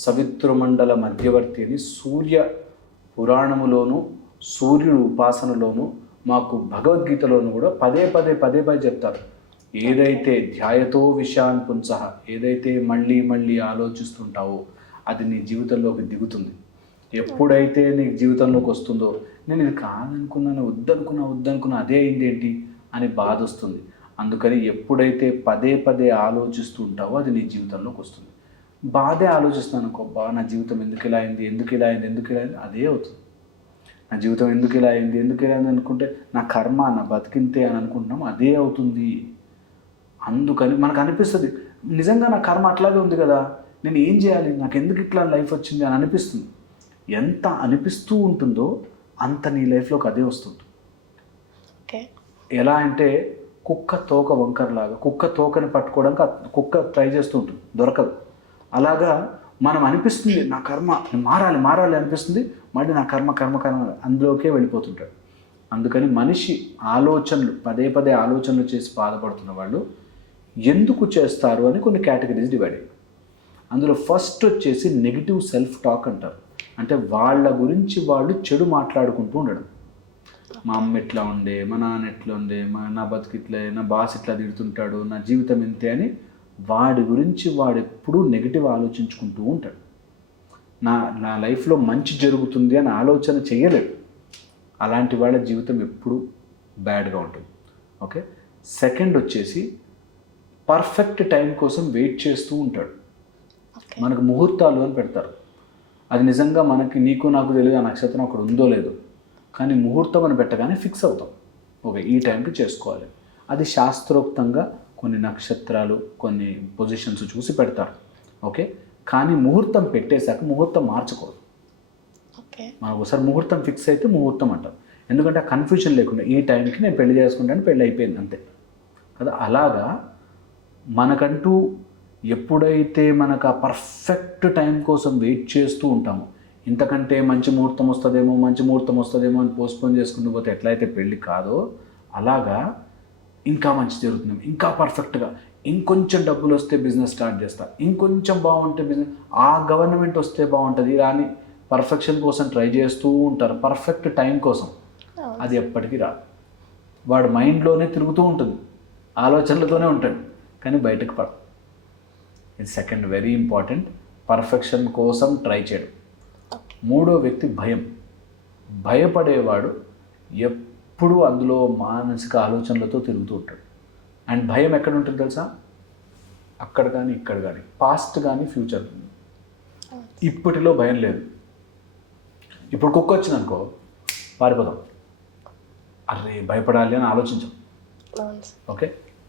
సవితృమండల మధ్యవర్తి అని సూర్య పురాణములోను, సూర్యుని ఉపాసనలోను మాకు భగవద్గీతలోను కూడా పదే పదే చెప్తారు. ఏదైతే ధ్యాయతో విషయాన్ పుంసః, ఏదైతే మళ్ళీ ఆలోచిస్తుంటావో అది నీ జీవితంలోకి దిగుతుంది. ఎప్పుడైతే నీ జీవితంలోకి వస్తుందో, నేను ఇది కాదనుకున్నాను, వద్దనుకున్నా అదే అయింది ఏంటి అని బాధ వస్తుంది. అందుకని ఎప్పుడైతే పదే ఆలోచిస్తూ ఉంటావో అది నీ జీవితంలోకి వస్తుంది. బాధే ఆలోచిస్తున్నాను అనుకో, నా జీవితం ఎందుకు ఇలా అయింది అదే అవుతుంది. నా జీవితం ఎందుకు ఇలా అయింది అనుకుంటే నా కర్మ, నా బతికింతే అని అనుకుంటున్నాం, అదే అవుతుంది. అందుకని మనకు అనిపిస్తుంది నిజంగా నా కర్మ అట్లాగే ఉంది కదా, నేను ఏం చేయాలి, నాకు ఎందుకు ఇట్లా లైఫ్ వచ్చింది అని అనిపిస్తుంది. ఎంత అనిపిస్తూ ఉంటుందో అంత నీ లైఫ్లోకి అదే వస్తుంది. ఎలా అంటే కుక్క తోక వంకరలాగా, కుక్క తోకని పట్టుకోవడానికి కుక్క ట్రై చేస్తూ ఉంటుంది, దొరకదు. అలాగా మనం అనిపిస్తుంది నా కర్మ మారాలి అనిపిస్తుంది, మళ్ళీ నా కర్మ అందులోకే వెళ్ళిపోతుంటాడు. అందుకని మనిషి ఆలోచనలు పదే ఆలోచనలు చేసి బాధపడుతున్న వాళ్ళు ఎందుకు చేస్తారు అని కొన్ని కేటగిరీస్ డివైడ్ అయ్యాయి. అందులో ఫస్ట్ వచ్చేసి నెగిటివ్ సెల్ఫ్ టాక్ అంటారు. అంటే వాళ్ళ గురించి వాళ్ళు చెడు మాట్లాడుకుంటూ ఉండడం. మా అమ్మ ఎట్లా ఉండే, మా నాన్న ఎట్లా ఉండే, నా బతుకిట్లే, నా బాస్ ఇట్లా తిడుతుంటాడు, నా జీవితం ఇంతే అని వాడి గురించి వాడు ఎప్పుడూ నెగిటివ్ ఆలోచించుకుంటూ ఉంటాడు. నా లైఫ్లో మంచి జరుగుతుంది అని ఆలోచన చేయలేడు. అలాంటి వాళ్ళ జీవితం ఎప్పుడూ బ్యాడ్గా ఉంటుంది. ఓకే. సెకండ్ వచ్చేసి పర్ఫెక్ట్ టైం కోసం వెయిట్ చేస్తూ ఉంటాడు. మనకు ముహూర్తాలు అని పెడతారు. అది నిజంగా నీకు నాకు తెలియదు ఆ నక్షత్రం అక్కడ ఉందో లేదో, కానీ ముహూర్తం అని పెట్టగానే ఫిక్స్ అవుతాం, ఓకే ఈ టైంకి చేసుకోవాలి. అది శాస్త్రోక్తంగా కొన్ని నక్షత్రాలు కొన్ని పొజిషన్స్ చూసి పెడతారు. ఓకే. కానీ ముహూర్తం పెట్టేశాక ముహూర్తం మార్చకూడదు. మనం ఒకసారి ముహూర్తం ఫిక్స్ అయితే ముహూర్తం అంటాం. ఎందుకంటే ఆ కన్ఫ్యూజన్ లేకుండా ఈ టైంకి నేను పెళ్లి చేసుకుంటాను, పెళ్ళి అయిపోయింది అంతే కదా. అలాగా మనకంటూ ఎప్పుడైతే మనకు ఆ పర్ఫెక్ట్ టైం కోసం వెయిట్ చేస్తూ ఉంటామో, ఇంతకంటే మంచి ముహూర్తం వస్తుందేమో అని పోస్ట్పోన్ చేసుకుంటూ పోతే ఎట్లయితే పెళ్ళి కాదో, అలాగా ఇంకా మంచి జరుగుతుంది, ఇంకా పర్ఫెక్ట్గా ఇంకొంచెం డబ్బులు వస్తే బిజినెస్ స్టార్ట్ చేస్తా, ఇంకొంచెం బాగుంటే బిజినెస్, ఆ గవర్నమెంట్ వస్తే బాగుంటుంది రాని పర్ఫెక్షన్ కోసం ట్రై చేస్తూ ఉంటారు, పర్ఫెక్ట్ టైం కోసం. అది ఎప్పటికీ రాదు. వాడు మైండ్లోనే తిరుగుతూ ఉంటుంది, ఆలోచనలతోనే ఉంటాడు, కానీ బయటకు పడదు. ఇది సెకండ్ వెరీ ఇంపార్టెంట్, పర్ఫెక్షన్ కోసం ట్రై చేయడం. మూడో వ్యక్తి భయపడేవాడు ఎప్పుడూ అందులో మానసిక ఆలోచనలతో తిరుగుతూ ఉంటాడు. అండ్ భయం ఎక్కడ ఉంటుంది తెలుసా? అక్కడ కానీ ఇక్కడ కానీ, పాస్ట్ కానీ ఫ్యూచర్. ఇప్పటిలో భయం లేదు. ఇప్పుడు కుక్క వచ్చిందనుకో పారిపోదాం, అరే భయపడాలి అని ఆలోచించాం. ఓకే.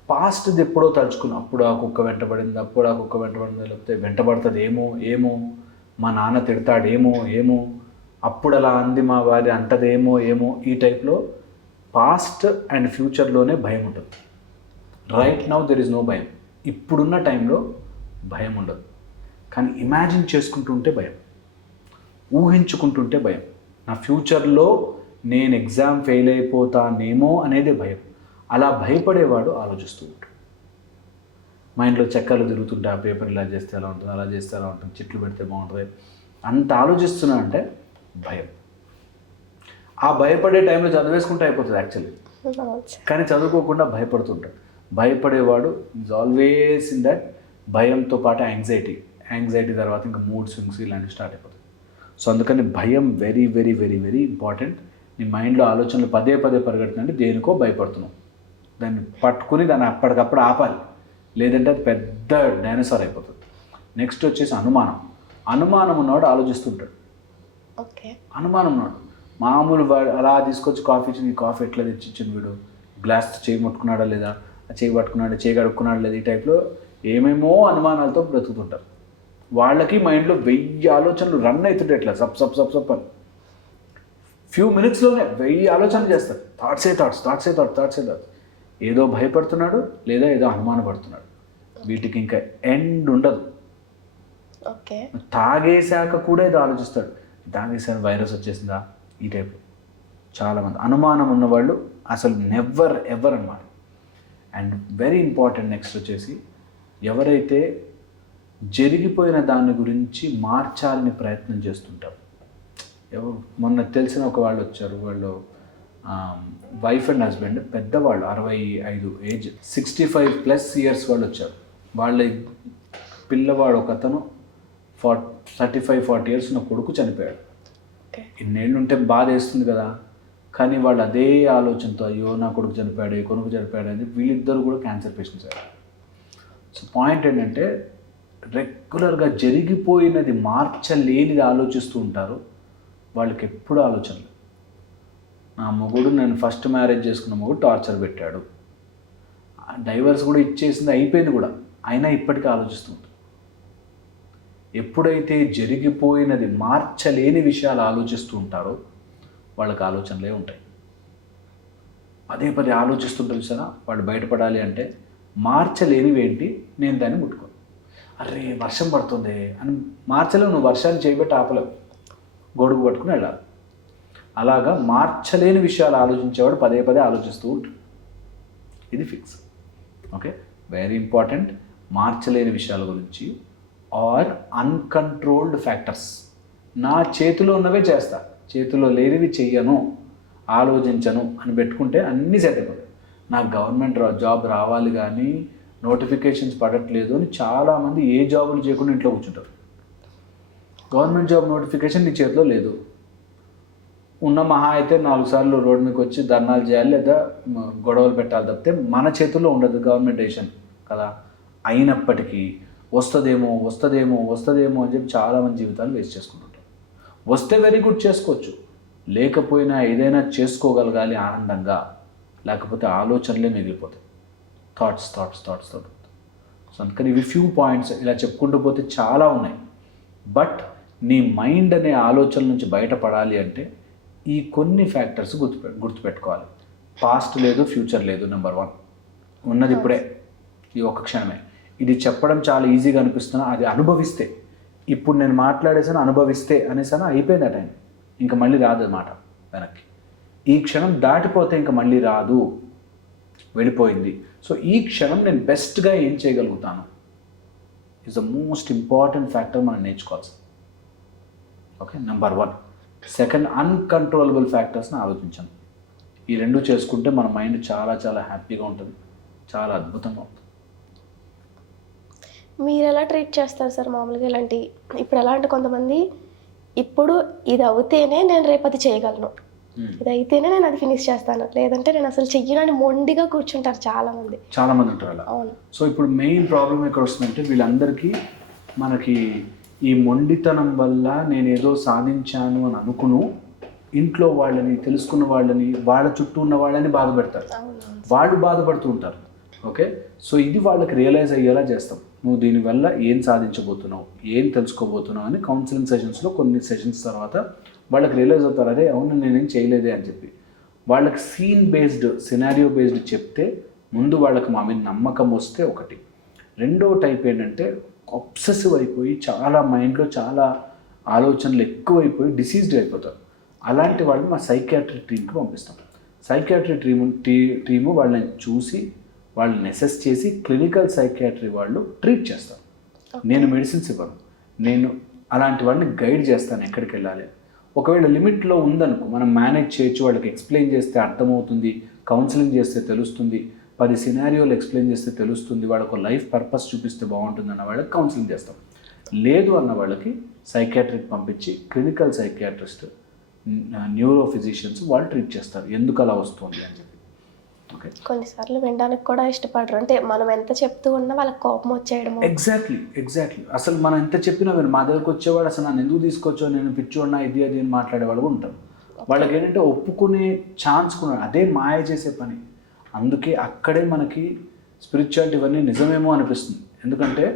పాస్ట్ది ఎప్పుడో తలుచుకున్నాం, అప్పుడు ఆ కుక్క వెంటబడింది, లేకపోతే వెంటబడుతుంది ఏమో, మా నాన్న తిడతాడేమో, అప్పుడు అలా అంది మా వారి అంటదేమో, ఈ టైప్లో పాస్ట్ అండ్ ఫ్యూచర్లోనే భయం ఉంటుంది. Right now there is no భయం. ఇప్పుడున్న టైంలో భయం ఉండదు, కానీ ఇమాజిన్ చేసుకుంటుంటే భయం, ఊహించుకుంటుంటే భయం. నా ఫ్యూచర్లో నేను ఎగ్జామ్ ఫెయిల్ అయిపోతానేమో అనేదే భయం. అలా భయపడేవాడు ఆలోచిస్తూ ఉంటాడు. మైండ్లో చక్కర్లు తిరుగుతుంటే ఆ పేపర్ ఇలా చేస్తే ఎలా ఉంటుంది, అలా చేస్తే ఎలా ఉంటుంది, చెట్లు పెడితే బాగుంటుంది, అంత ఆలోచిస్తున్నా అంటే భయం. ఆ భయపడే టైంలో చదివేసుకుంటే అయిపోతుంది యాక్చువల్లీ, కానీ చదువుకోకుండా భయపడుతుంటాడు. భయపడేవాడు ఈజ్ ఆల్వేస్ ఇన్ దట్. భయంతో పాటు యాంగ్జైటీ తర్వాత ఇంకా మూడ్ స్వింగ్స్ ఇలాంటివి స్టార్ట్ అయిపోతాయి. సో అందుకని భయం very very very very important. నీ మైండ్లో ఆలోచనలు పదే పరిగెడుతుందంటే దేనికో భయపడుతున్నావు, దాన్ని పట్టుకుని దాన్ని అప్పటికప్పుడు ఆపాలి, లేదంటే అది పెద్ద డైనోసార్ అయిపోతుంది. నెక్స్ట్ వచ్చేసి అనుమానం ఉన్నవాడు ఆలోచిస్తుంటాడు. అనుమానం ఉన్నాడు మామూలు వాడు అలా తీసుకొచ్చి కాఫీ ఇచ్చింది, కాఫీ ఎట్లా తెచ్చిచ్చింది వీడు, గ్లాస్ చేయి ముట్టుకున్నాడా లేదా, చేయి పట్టుకున్నాడా, చేయి కడుక్కున్నాడా లేదా, ఈ టైప్లో ఏమేమో అనుమానాలతో బ్రతుకుతుంటారు. వాళ్ళకి మైండ్లో 1000 ఆలోచనలు రన్ అవుతుంటాయి ఇట్లా సప్ అని. ఫ్యూ మినిట్స్లోనే 1000 ఆలోచనలు చేస్తారు. థాట్సే. ఏదో భయపడుతున్నాడు లేదా ఏదో అనుమానపడుతున్నాడు. వీటికి ఇంకా ఎండ్ ఉండదు. తాగేశాక కూడా ఏదో ఆలోచిస్తాడు, తాగేసాను వైరస్ వచ్చేసిందా, ఈ టైప్. చాలామంది అనుమానం ఉన్నవాళ్ళు అసలు నెవర్ ఎవర్ అన్నమాట. అండ్ వెరీ ఇంపార్టెంట్ నెక్స్ట్ వచ్చేసి ఎవరైతే జరిగిపోయిన దాని గురించి మార్చాలని ప్రయత్నం చేస్తుంటారు. మొన్న తెలిసిన ఒక వాళ్ళు వచ్చారు, వాళ్ళు వైఫ్ అండ్ హస్బెండ్ పెద్దవాళ్ళు 65 ఏజ్ 65+ ఇయర్స్ వాళ్ళు వచ్చారు. వాళ్ళ పిల్లవాడు ఒకతను 35-40 ఇయర్స్ ఉన్న కొడుకు చనిపోయాడు. ఇన్నేళ్ళు ఉంటే బాధ వేస్తుంది కదా, కానీ వాళ్ళు అదే ఆలోచనతో అయ్యో నా కొడుకు చనిపోయాడు, ఈ కొడుకు చనిపోయాడు అని వీళ్ళిద్దరు కూడా క్యాన్సర్ పేషెంట్స్ అయ్యారు. సో పాయింట్ ఏంటంటే రెగ్యులర్గా జరిగిపోయినది మార్చలేనిది ఆలోచిస్తూ ఉంటారు. వాళ్ళకి ఎప్పుడు ఆలోచనలు, నా మొగుడు నేను ఫస్ట్ మ్యారేజ్ చేసుకున్న మొగుడు టార్చర్ పెట్టాడు, డైవర్స్ కూడా ఇచ్చేసింది అయిపోయింది కూడా, అయినా ఇప్పటికీ ఆలోచిస్తూ ఉంటారు. ఎప్పుడైతే జరిగిపోయినది మార్చలేని విషయాలు ఆలోచిస్తూ ఉంటారో వాళ్ళకి ఆలోచనలే ఉంటాయి. పదే పదే ఆలోచిస్తుంటారు సరే, వాళ్ళు బయటపడాలి అంటే మార్చలేనివి ఏంటి, నేను దాన్ని ముట్టుకోను. అరే వర్షం పడుతుంది అని మార్చలేవు, నువ్వు వర్షాన్ని చేయబెట్టి ఆపలేవు, గొడుగు పట్టుకుని వెళ్ళాలి. అలాగా మార్చలేని విషయాలు ఆలోచించేవాడు పదే పదే ఆలోచిస్తూ ఉంటాడు. ఇది ఫిక్స్. Okay, very important. మార్చలేని విషయాల గురించి ఆర్ అన్కంట్రోల్డ్ ఫ్యాక్టర్స్. నా చేతిలో ఉన్నవే చేస్తా, చేతిలో లేనివి చెయ్యను, ఆలోచించను అని పెట్టుకుంటే అన్నీ సెట్ అయిపోతాయి. నాకు గవర్నమెంట్ జాబ్ రావాలి కానీ నోటిఫికేషన్స్ పడట్లేదు అని చాలామంది ఏ జాబులు చేయకుండా ఇంట్లో కూర్చుంటారు. గవర్నమెంట్ జాబ్ నోటిఫికేషన్ నీ చేతిలో లేదు, ఉన్న మహా అయితే 4 సార్లు రోడ్డు మీకు వచ్చి ధర్నాలు చేయాలి లేదా గొడవలు పెట్టాలి తప్పితే మన చేతుల్లో ఉండదు గవర్నమెంట్ డెసిషన్ కదా. అయినప్పటికీ వస్తుందేమో వస్తుందేమో వస్తుందేమో అని చెప్పి చాలామంది జీవితాలు వేస్ట్ చేసుకుంటుంటారు. వస్తే వెరీ గుడ్ చేసుకోవచ్చు, లేకపోయినా ఏదైనా చేసుకోగలగాలి ఆనందంగా, లేకపోతే ఆలోచనలే మిగిలిపోతాయి. థాట్స్. సో అందుకని ఇవి ఫ్యూ పాయింట్స్ ఇలా చెప్పుకుంటూ పోతే చాలా ఉన్నాయి. బట్ నీ మైండ్ అనే ఆలోచన నుంచి బయటపడాలి అంటే ఈ కొన్ని ఫ్యాక్టర్స్ గుర్తుపెట్టుకోవాలి. పాస్ట్ లేదు, ఫ్యూచర్ లేదు. నెంబర్ 1 ఉన్నది ఇప్పుడే, ఈ ఒక్క క్షణమే. ఇది చెప్పడం చాలా ఈజీగా అనిపిస్తున్నా, అది అనుభవిస్తే, ఇప్పుడు నేను మాట్లాడేసాను అనుభవిస్తే అనేసాను, అయిపోయింది ఆ టైం, ఇంకా మళ్ళీ రాదు అన్నమాట వెనక్కి. ఈ క్షణం దాటిపోతే ఇంకా మళ్ళీ రాదు, వెళ్ళిపోయింది. సో ఈ క్షణం నేను బెస్ట్గా ఏం చేయగలుగుతాను is the most important factor మనం నేర్చుకోవాల్సింది. Okay, number 1. సెకండ్, అన్కంట్రోలబుల్ ఫ్యాక్టర్స్ని ఆలోచించాను. ఈ రెండు చేసుకుంటే మన మైండ్ చాలా చాలా హ్యాపీగా ఉంటుంది, చాలా అద్భుతంగా ఉంటుంది. మీరు ఎలా ట్రీట్ చేస్తారు సార్ మామూలుగా ఇలాంటి? ఇప్పుడు ఎలా అంటే కొంతమంది ఇప్పుడు ఇది అవుతేనే నేను రేపటి చేయగలను, ఇది అయితేనే నేను అది ఫినిష్ చేస్తాను, లేదంటే నేను అసలు చెయ్యనని మొండిగా కూర్చుంటారు చాలామంది ఉంటారు అలా. అవును. సో ఇప్పుడు మెయిన్ ప్రాబ్లం ఎక్కడ వస్తుందంటే వీళ్ళందరికీ మనకి ఈ మొండితనం వల్ల నేను ఏదో సాధించాను అని అనుకును ఇంట్లో వాళ్ళని, తెలుసుకున్న వాళ్ళని, వాళ్ళ చుట్టూ ఉన్న వాళ్ళని బాధ పెడతారు, వాళ్ళు బాధపడుతూ ఉంటారు. ఓకే, సో ఇది వాళ్ళకి రియలైజ్ అయ్యేలా చేస్తాం. నువ్వు దీనివల్ల ఏం సాధించబోతున్నావు, ఏం తెలుసుకోబోతున్నావు అని కౌన్సిలింగ్ సెషన్స్లో కొన్ని సెషన్స్ తర్వాత వాళ్ళకి రియలైజ్ అవుతారు, అదే అవును నేనేం చేయలేదే అని చెప్పి. వాళ్ళకి సీన్ బేస్డ్, సినారియో బేస్డ్ చెప్తే ముందు వాళ్ళకి మా మీద నమ్మకం వస్తే ఒకటి. రెండో టైప్ ఏంటంటే అబ్సెసివ్ అయిపోయి చాలా మైండ్లో చాలా ఆలోచనలు ఎక్కువైపోయి డిసీజ్డ్ అయిపోతారు. అలాంటి వాళ్ళని మా సైకియాట్రిక్ టీమ్కి పంపిస్తాం. సైకియాట్రిక్ టీము వాళ్ళని చూసి వాళ్ళని అసెస్ చేసి క్లినికల్ సైకియాట్రీ వాళ్ళు ట్రీట్ చేస్తారు. నేను మెడిసిన్స్ ఇవ్వను, నేను అలాంటి వాళ్ళని గైడ్ చేస్తాను ఎక్కడికి వెళ్ళాలి. ఒకవేళ లిమిట్లో ఉందనుకో మనం మేనేజ్ చేయొచ్చు, వాళ్ళకి ఎక్స్ప్లెయిన్ చేస్తే అర్థమవుతుంది, కౌన్సిలింగ్ చేస్తే తెలుస్తుంది, 10 సినారియోలు ఎక్స్ప్లెయిన్ చేస్తే తెలుస్తుంది, వాళ్ళకు లైఫ్ పర్పస్ చూపిస్తే బాగుంటుంది అన్న వాళ్ళకి కౌన్సిలింగ్ చేస్తాం. లేదు అన్న వాళ్ళకి సైకియాట్రిక్ పంపించి క్లినికల్ సైకియాట్రిస్ట్, న్యూరో ఫిజిషియన్స్ వాళ్ళు ట్రీట్ చేస్తారు ఎందుకు అలా వస్తుంది అని చెప్పి. ఓకే, కొన్నిసార్లు వినడానికి కూడా ఇష్టపడరు, అంటే మనం ఎంత చెప్తూ ఉన్నా వాళ్ళకి కోపం వచ్చేయడం. ఎగ్జాక్ట్లీ అసలు మనం ఎంత చెప్పినా మీరు మా దగ్గరకు వచ్చేవాడు అసలు నన్ను ఎందుకు తీసుకొచ్చో, నేను పిచ్చోడినా ఇది అది అని మాట్లాడేవాళ్ళు ఉంటారు. వాళ్ళకి ఏంటంటే ఒప్పుకునే ఛాన్స్ కూడా, అదే మాయ చేసే పని. అందుకే అక్కడే మనకి స్పిరిచువాలిటీ ఇవన్నీ నిజమేమో అనిపిస్తుంది. ఎందుకంటే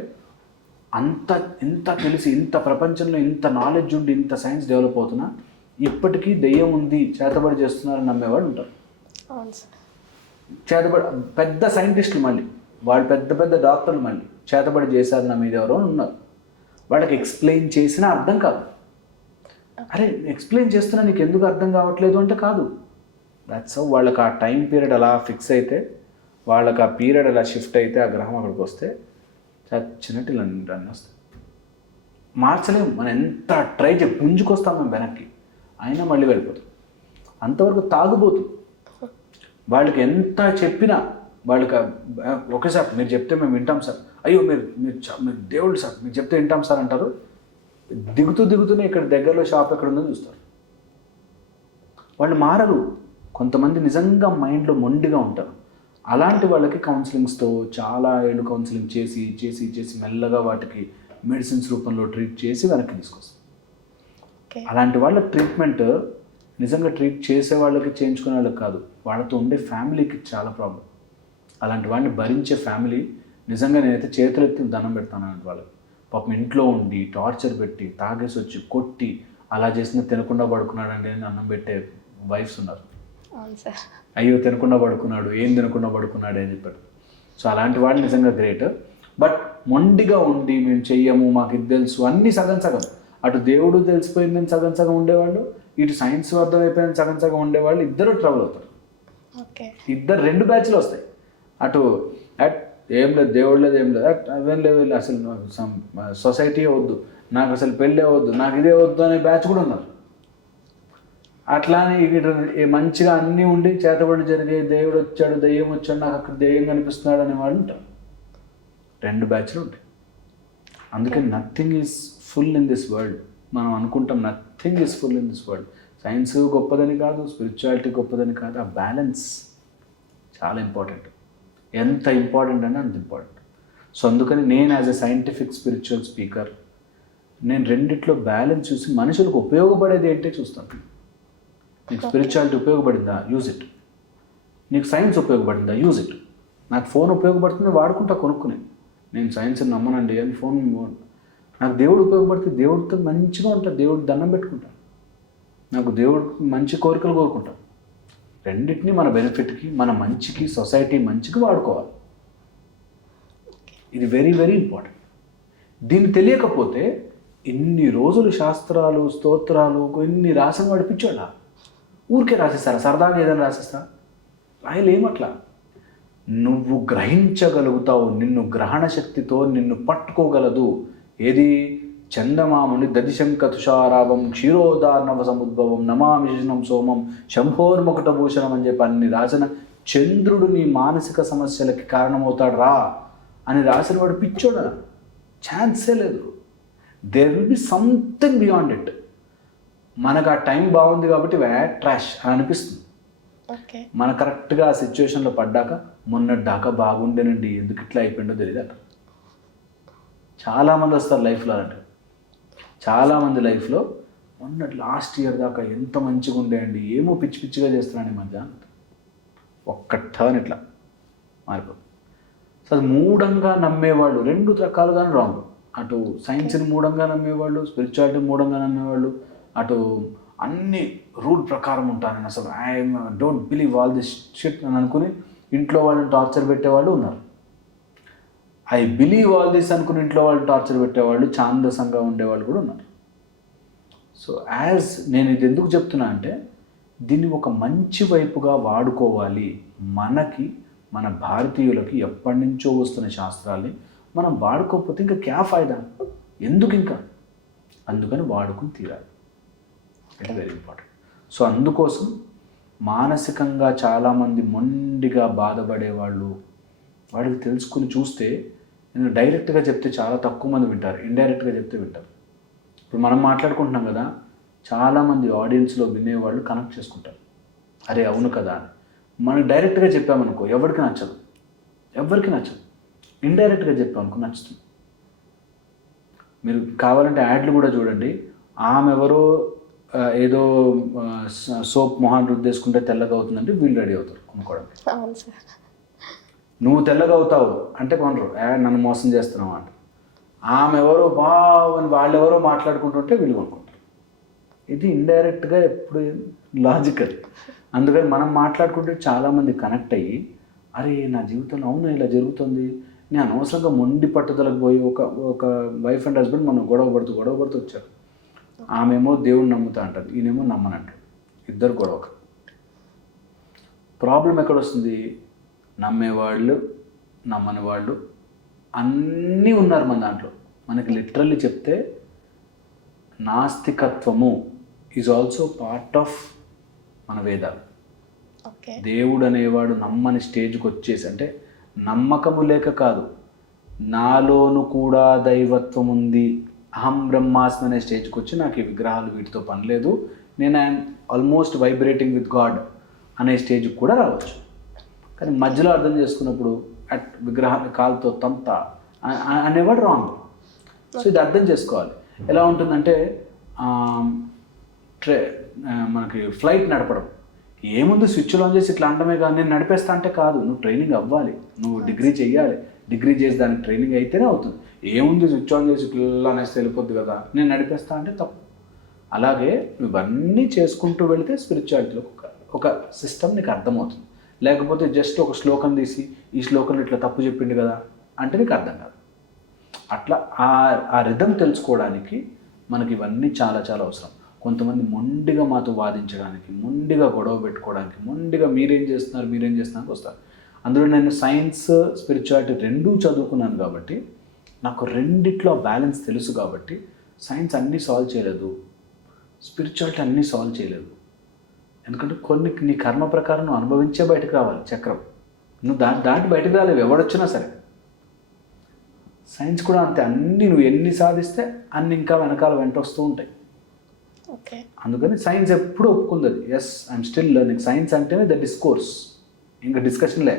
ఎంత తెలిసి, ఇంత ప్రపంచంలో ఇంత నాలెడ్జ్ ఉండి, ఇంత సైన్స్ డెవలప్ అవుతున్నా ఇప్పటికీ దెయ్యం ఉంది, చేతబడి చేస్తున్నారని నమ్మేవాడు ఉంటారు. అవును సార్, చేతబడి పెద్ద సైంటిస్టులు మళ్ళీ, వాళ్ళు పెద్ద డాక్టర్లు మళ్ళీ చేతబడి చేశారు నా మీద ఎవరో ఉన్నారు. వాళ్ళకి ఎక్స్ప్లెయిన్ చేసినా అర్థం కాదు. అరే ఎక్స్ప్లెయిన్ చేస్తున్నా నీకు ఎందుకు అర్థం కావట్లేదు అంటే కాదు. దట్స్ హౌ వాళ్ళకి ఆ టైం పీరియడ్ అలా ఫిక్స్ అయితే, వాళ్ళకి ఆ పీరియడ్ అలా షిఫ్ట్ అయితే, ఆ గ్రహం అక్కడికి వస్తే చచ్చినట్టు ఇలా అన్నీ వస్తాయి. మార్చలేము, మనం ఎంత ట్రై చేసి పుంజుకొస్తాం మేము వెనక్కి, అయినా మళ్ళీ వెళ్ళిపోతాం. అంతవరకు తాగుబోతు వాళ్ళకి ఎంత చెప్పినా వాళ్ళకి ఓకే సార్ మీరు చెప్తే మేము వింటాం సార్, అయ్యో మీరు దేవుళ్ళు సార్ మీరు చెప్తే వింటాం సార్ అంటారు. దిగుతూనే ఇక్కడ దగ్గరలో షాప్ ఎక్కడ ఉందో చూస్తారు. వాళ్ళు మారరు. కొంతమంది నిజంగా మైండ్లో మొండిగా ఉంటారు. అలాంటి వాళ్ళకి కౌన్సిలింగ్స్తో చాలా ఏళ్ళు కౌన్సిలింగ్ చేసి మెల్లగా వాటికి మెడిసిన్స్ రూపంలో ట్రీట్ చేసి వెనక్కి తీసుకొస్తాం. అలాంటి వాళ్ళ ట్రీట్మెంట్ నిజంగా ట్రీట్ చేసే వాళ్ళకి చేయించుకునే వాళ్ళకి కాదు, వాళ్ళతో ఉండే ఫ్యామిలీకి చాలా ప్రాబ్లం. అలాంటి వాడిని భరించే ఫ్యామిలీ నిజంగా నేనైతే చేతులు ఎత్తి దండం పెడతాను అలాంటి వాళ్ళకి. పాపం ఇంట్లో ఉండి టార్చర్ పెట్టి తాగేసి వచ్చి కొట్టి అలా చేసిన తినకుండా పడుకున్నాడండి అని అన్నం పెట్టే వైఫ్స్ ఉన్నారు. అయ్యో తినకుండా పడుకున్నాడు, ఏం తినకుండా పడుకున్నాడు అని చెప్పాడు. సో అలాంటి వాడు నిజంగా గ్రేట్. బట్ మొండిగా ఉండి మేము చెయ్యము మాకు ఇది తెలుసు అన్నీ సగం అటు దేవుడు తెలిసిపోయిందని సగం ఉండేవాళ్ళు, ఇటు సైన్స్ అర్థమైపోయిందని సగం ఉండేవాళ్ళు, ఇద్దరు ట్రబుల్ అవుతారు. ఇద్దరు 2 బ్యాచ్లు వస్తాయి. అటు ఏం లేదు దేవుడు లేదు ఏం లేదు అవేం లేవు అసలు సొసైటీ వద్దు నాకు, అసలు పెళ్ళే వద్దు నాకు, ఇదే వద్దు అనే బ్యాచ్ కూడా ఉన్నారు. అట్లానే ఇక్కడ మంచిగా అన్నీ ఉండి చేతబడి జరిగే దేవుడు వచ్చాడు దెయ్యం వచ్చాడు నాకు అక్కడ దెయ్యం కనిపిస్తున్నాడు అనేవాళ్ళు ఉంటారు. 2 బ్యాచ్లు ఉంటాయి. అందుకే nothing is full in this world. మనం అనుకుంటాం nothing is full in this world. Science గొప్పదని కాదు, స్పిరిచువాలిటీ గొప్పదని కాదు, ఆ బ్యాలెన్స్ చాలా ఇంపార్టెంట్. ఎంత ఇంపార్టెంట్ అంటే అంత ఇంపార్టెంట్. సో అందుకని నేను as a scientific spiritual speaker నేను రెండిట్లో బ్యాలెన్స్ చూసి మనుషులకు ఉపయోగపడేది ఏంటో చూస్తాను. నీకు స్పిరిచువాలిటీ ఉపయోగపడిందా, యూజ్ ఇట్. నీకు సైన్స్ ఉపయోగపడిందా, యూజ్ ఇట్. నాకు ఫోన్ ఉపయోగపడుతుంది వాడుకుంటా కొనుక్కుని, నేను సైన్స్ని నమ్మనండి అని ఫోన్. నాకు దేవుడు ఉపయోగపడితే దేవుడితో మంచిగా ఉంటాను, దేవుడు దండం పెట్టుకుంటాను, నాకు దేవుడు మంచి కోరికలు కోరుకుంటాను. రెండింటినీ మన బెనిఫిట్కి మన మంచికి సొసైటీ మంచికి వాడుకోవాలి. ఇది వెరీ వెరీ ఇంపార్టెంట్. దీన్ని తెలియకపోతే ఇన్ని రోజులు శాస్త్రాలు స్తోత్రాలు ఇన్ని రాసిన వాడు పిచ్చోళ్ళ ఊరికే రాసేస్తారా, సరదాగా ఏదైనా రాసేస్తా రాయలేమట్లా. నువ్వు గ్రహించగలుగుతావు, నిన్ను గ్రహణ శక్తితో నిన్ను పట్టుకోగలదు. ఏది చందమాముని దదిశంక తుషారాభం క్షీరోదార్ణవ సముద్భవం నమామి శిశనం సోమం శంభోర్ముకుటభూషణం అని చెప్పి అన్ని రాసిన చంద్రుడు నీ మానసిక సమస్యలకి కారణమవుతాడు రా అని రాసిన వాడు పిచ్చోడ, ఛాన్సే లేదు. There will be something beyond it. మనకు ఆ టైం బాగుంది కాబట్టి ట్రాష్ అని అనిపిస్తుంది. మన కరెక్ట్గా ఆ సిచ్యువేషన్లో పడ్డాక మొన్నటి దాకా బాగుండేనండి ఎందుకు ఇట్లా అయిపోయిందో తెలియదు అట. చాలామంది వస్తారు లైఫ్లో అంటే, చాలామంది లైఫ్లో మొన్నటి లాస్ట్ ఇయర్ దాకా ఎంత మంచిగా ఉండేయండి ఏమో పిచ్చి పిచ్చిగా చేస్తున్నాను ఈ మధ్య ఒక్క టర్న్ ఇట్లా మారిపోతుంది. సో అది మూఢంగా నమ్మేవాళ్ళు 2 రకాలుగానే రాంగ్. అటు సైన్స్ని మూఢంగా నమ్మేవాళ్ళు, స్పిరిచువాలిటీ మూఢంగా నమ్మేవాళ్ళు, అటు అన్ని రూల్ ప్రకారం ఉంటాను నేను అసలు I don't believe all this shit అని అనుకుని ఇంట్లో వాళ్ళని టార్చర్ పెట్టేవాళ్ళు ఉన్నారు. ఐ బిలీవ్ ఆల్ దిస్ అనుకుని ఇంట్లో వాళ్ళు టార్చర్ పెట్టేవాళ్ళు ఛాందసంగా ఉండేవాళ్ళు కూడా ఉన్నారు. సో యాజ్ నేను ఇది ఎందుకు చెప్తున్నా అంటే దీన్ని ఒక మంచి వైపుగా వాడుకోవాలి. మనకి మన భారతీయులకి ఎప్పటి నుంచో వస్తున్న శాస్త్రాల్ని మనం వాడుకోకపోతే ఇంకా క్యా ఫాయిదా, ఎందుకు ఇంకా, అందుకని వాడుకుని తీరాలి. It very important. సో అందుకోసం మానసికంగా చాలామంది మొండిగా బాధపడేవాళ్ళు వాడికి తెలుసుకుని చూస్తే, నేను డైరెక్ట్గా చెప్తే చాలా తక్కువ మంది వింటారు, ఇండైరెక్ట్గా చెప్తే వింటారు. ఇప్పుడు మనం మాట్లాడుకుంటున్నాం కదా, చాలామంది ఆడియన్స్లో వినేవాళ్ళు కనెక్ట్ చేసుకుంటారు, అరే అవును కదా అని. మనం డైరెక్ట్గా చెప్పామనుకో ఎవరికి నచ్చదు, ఇండైరెక్ట్గా చెప్పామనుకో నచ్చుతుంది. మీరు కావాలంటే యాడ్లు కూడా చూడండి, ఆమె ఎవరో ఏదో సోప్ మొహాన్ని రుద్దేసుకుంటే తెల్లగా అవుతుందంటే వీళ్ళు రెడీ అవుతారు కొనుక్కోవడానికి. నువ్వు తెల్లగా అవుతావు అంటే కొనరు, నన్ను మోసం చేస్తున్నావు అంట. ఆమె ఎవరో బావని వాళ్ళెవరో మాట్లాడుకుంటుంటే వీళ్ళు కొనుక్కుంటారు. ఇది ఇండైరెక్ట్గా ఎప్పుడు లాజికల్. అందుకని మనం మాట్లాడుకుంటే చాలామంది కనెక్ట్ అయ్యి అరే నా జీవితంలో అవును ఇలా జరుగుతుంది, నేను అనవసరంగా మొండి పట్టుదలకు పోయి ఒక వైఫ్ అండ్ హస్బెండ్ మనం గొడవ పడుతూ వచ్చారు. ఆమెమో దేవుడిని నమ్ముతా అంటారు, ఈయనేమో నమ్మనంటారు, ఇద్దరు గొడవ. ప్రాబ్లం ఎక్కడొస్తుంది, నమ్మేవాళ్ళు నమ్మని వాళ్ళు అన్నీ ఉన్నారు మన దాంట్లో. మనకి లిటరల్లీ చెప్తే నాస్తికత్వము ఈజ్ ఆల్సో పార్ట్ ఆఫ్ మన వేదాలు. ఓకే. దేవుడు అనేవాడు నమ్మని స్టేజ్కి వచ్చేసి, అంటే నమ్మకము లేక కాదు, నాలోను కూడా దైవత్వం ఉంది, అహం బ్రహ్మాస్మి అనే స్టేజ్కి వచ్చి నాకు ఈ విగ్రహాలు వీటితో పని లేదు, నేను I'm almost vibrating with God అనే స్టేజ్కి కూడా రావచ్చు. కానీ మధ్యలో అర్థం చేసుకున్నప్పుడు అట్ విగ్రహాన్ని కాలుతో తంత అనేవాడు రాంగ్. సో ఇది అర్థం చేసుకోవాలి. ఎలా ఉంటుందంటే మనకి ఫ్లైట్ నడపడం ఏముంది, స్విచ్ ఆన్ చేసి ఇట్లా అంటమే కానీ నేను నడిపేస్తా అంటే కాదు, నువ్వు ట్రైనింగ్ అవ్వాలి, నువ్వు డిగ్రీ చేయాలి, డిగ్రీ చేసి దానికి ట్రైనింగ్ అయితేనే అవుతుంది. ఏముంది స్విచ్ ఆన్ చేసి ఇట్లా అనేస్తే వెళ్ళిపోద్ది కదా, నేను నడిపేస్తా అంటే తప్పు. అలాగే నువ్వు అన్నీ చేసుకుంటూ వెళితే స్పిరిచువాలిటీలో ఒక సిస్టమ్ నీకు అర్థమవుతుంది. లేకపోతే జస్ట్ ఒక శ్లోకం తీసి ఈ శ్లోకంలో ఇట్లా తప్పు చెప్పిండు కదా అంటే నీకు అర్థం కాదు. అట్లా ఆ రిథం తెలుసుకోవడానికి మనకి ఇవన్నీ చాలా చాలా అవసరం. కొంతమంది మొండిగా మాతో వాదించడానికి, మొండిగా గొడవ పెట్టుకోవడానికి, మొండిగా మీరేం చేస్తున్నారు వస్తారు. అందులో నేను సైన్స్ స్పిరిచువాలిటీ రెండూ చదువుకున్నాను కాబట్టి నాకు రెండిట్లో బ్యాలెన్స్ తెలుసు కాబట్టి సైన్స్ అన్నీ సాల్వ్ చేయలేదు, స్పిరిచువాలిటీ అన్నీ సాల్వ్ చేయలేదు. ఎందుకంటే కొన్ని నీ కర్మ ప్రకారం నువ్వు అనుభవించే బయటకు రావాలి చక్రం, నువ్వు దాటి బయటకు రాలేవు ఎవడొచ్చినా సరే. సైన్స్ కూడా అంతే, అన్నీ నువ్వు ఎన్ని సాధిస్తే అన్ని ఇంకా వెనకాల వెంట వస్తూ ఉంటాయి. ఓకే. అందుకని సైన్స్ ఎప్పుడు ఒప్పుకుంది, yes I'm still learning. Science అంటేనే ద డిస్కోర్స్, ఇంకా డిస్కషన్లే.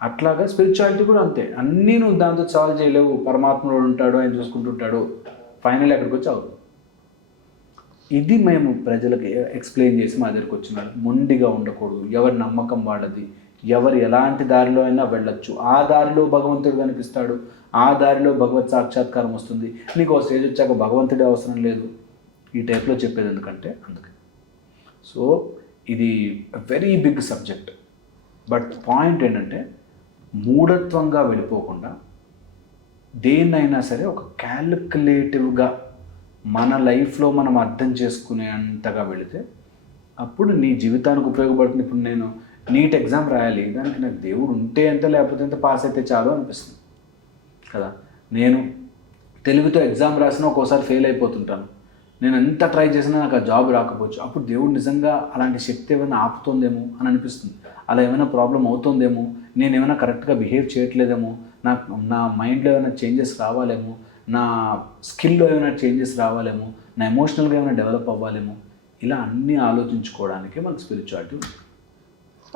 అట్లాగా స్పిరిచువాలిటీ కూడా అంతే, అన్నీ నువ్వు దాంతో సాల్వ్ చేయలేవు. పరమాత్ముడు ఉంటాడు, ఆయన చూసుకుంటుంటాడు, ఫైనల్ ఎక్కడికి వచ్చి అవుతుంది. ఇది మేము ప్రజలకు ఎక్స్ప్లెయిన్ చేసి మా దగ్గరికి వచ్చినాడు. మొండిగా ఉండకూడదు, ఎవరి నమ్మకం వాళ్ళది, ఎవరు ఎలాంటి దారిలో అయినా వెళ్ళొచ్చు. ఆ దారిలో భగవంతుడు కనిపిస్తాడు, ఆ దారిలో భగవత్ సాక్షాత్కారం వస్తుంది. నీకు ఒక స్టేజ్ వచ్చాక భగవంతుడే అవసరం లేదు, ఈ టైప్లో చెప్పేది ఎందుకంటే అందుకే. సో ఇది very big subject. But point ఏంటంటే మూఢత్వంగా వెళ్ళిపోకుండా దేన్నైనా సరే ఒక క్యాలిక్యులేటివ్గా మన లైఫ్లో మనం అర్థం చేసుకునే అంతగా వెళితే అప్పుడు నీ జీవితానికి ఉపయోగపడుతుంది. ఇప్పుడు నేను నీట్ ఎగ్జామ్ రాయాలి, దానికి నాకు దేవుడు ఉంటే ఎంత లేకపోతే ఎంత పాస్ అయితే చాలు అనిపిస్తుంది కదా. నేను తెలుగుతో ఎగ్జామ్ రాసినా ఒక్కోసారి ఫెయిల్ అయిపోతుంటాను, నేను ఎంత ట్రై చేసినా నాకు ఆ జాబ్ రాకపోవచ్చు. అప్పుడు దేవుడు నిజంగా అలాంటి శక్తి ఏమైనా ఆపుతుందేమో అని అనిపిస్తుంది. అలా ఏమైనా ప్రాబ్లం అవుతుందేమో, నేను ఏమైనా కరెక్ట్గా బిహేవ్ చేయట్లేదేమో, నా మైండ్లో ఏమైనా చేంజెస్ రావాలేమో, నా స్కిల్లో ఏమైనా చేంజెస్ రావాలేమో, నా ఎమోషనల్గా ఏమైనా డెవలప్ అవ్వాలేమో, ఇలా అన్నీ ఆలోచించుకోవడానికి మనకు స్పిరిచువాలిటీ ఉంది.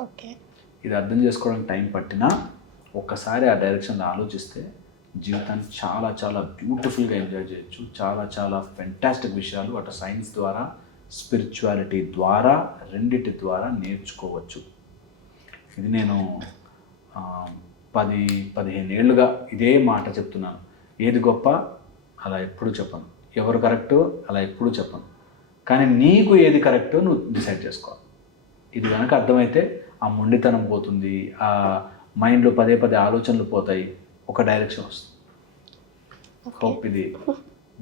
ఓకే. ఇది అర్థం చేసుకోవడానికి టైం పట్టినా ఒక్కసారి ఆ డైరెక్షన్లో ఆలోచిస్తే జీవితాన్ని చాలా చాలా బ్యూటిఫుల్గా ఎంజాయ్ చేయొచ్చు. చాలా చాలా ఫెంటాస్టిక్ విషయాలు అటు సైన్స్ ద్వారా, స్పిరిచువాలిటీ ద్వారా, రెండిటి ద్వారా నేర్చుకోవచ్చు. ఇది నేను 10-15 ఏళ్ళుగా ఇదే మాట చెప్తున్నాను. ఏది గొప్ప అలా ఎప్పుడు చెప్పను, ఎవరు కరెక్టో అలా ఎప్పుడు చెప్పను, కానీ నీకు ఏది కరెక్టో నువ్వు డిసైడ్ చేసుకోవాలి. ఇది కనుక అర్థమైతే ఆ మొండితనం పోతుంది, ఆ మైండ్లో పదే ఆలోచనలు పోతాయి, ఒక డైరెక్షన్ వస్తుంది. హోప్ ఇది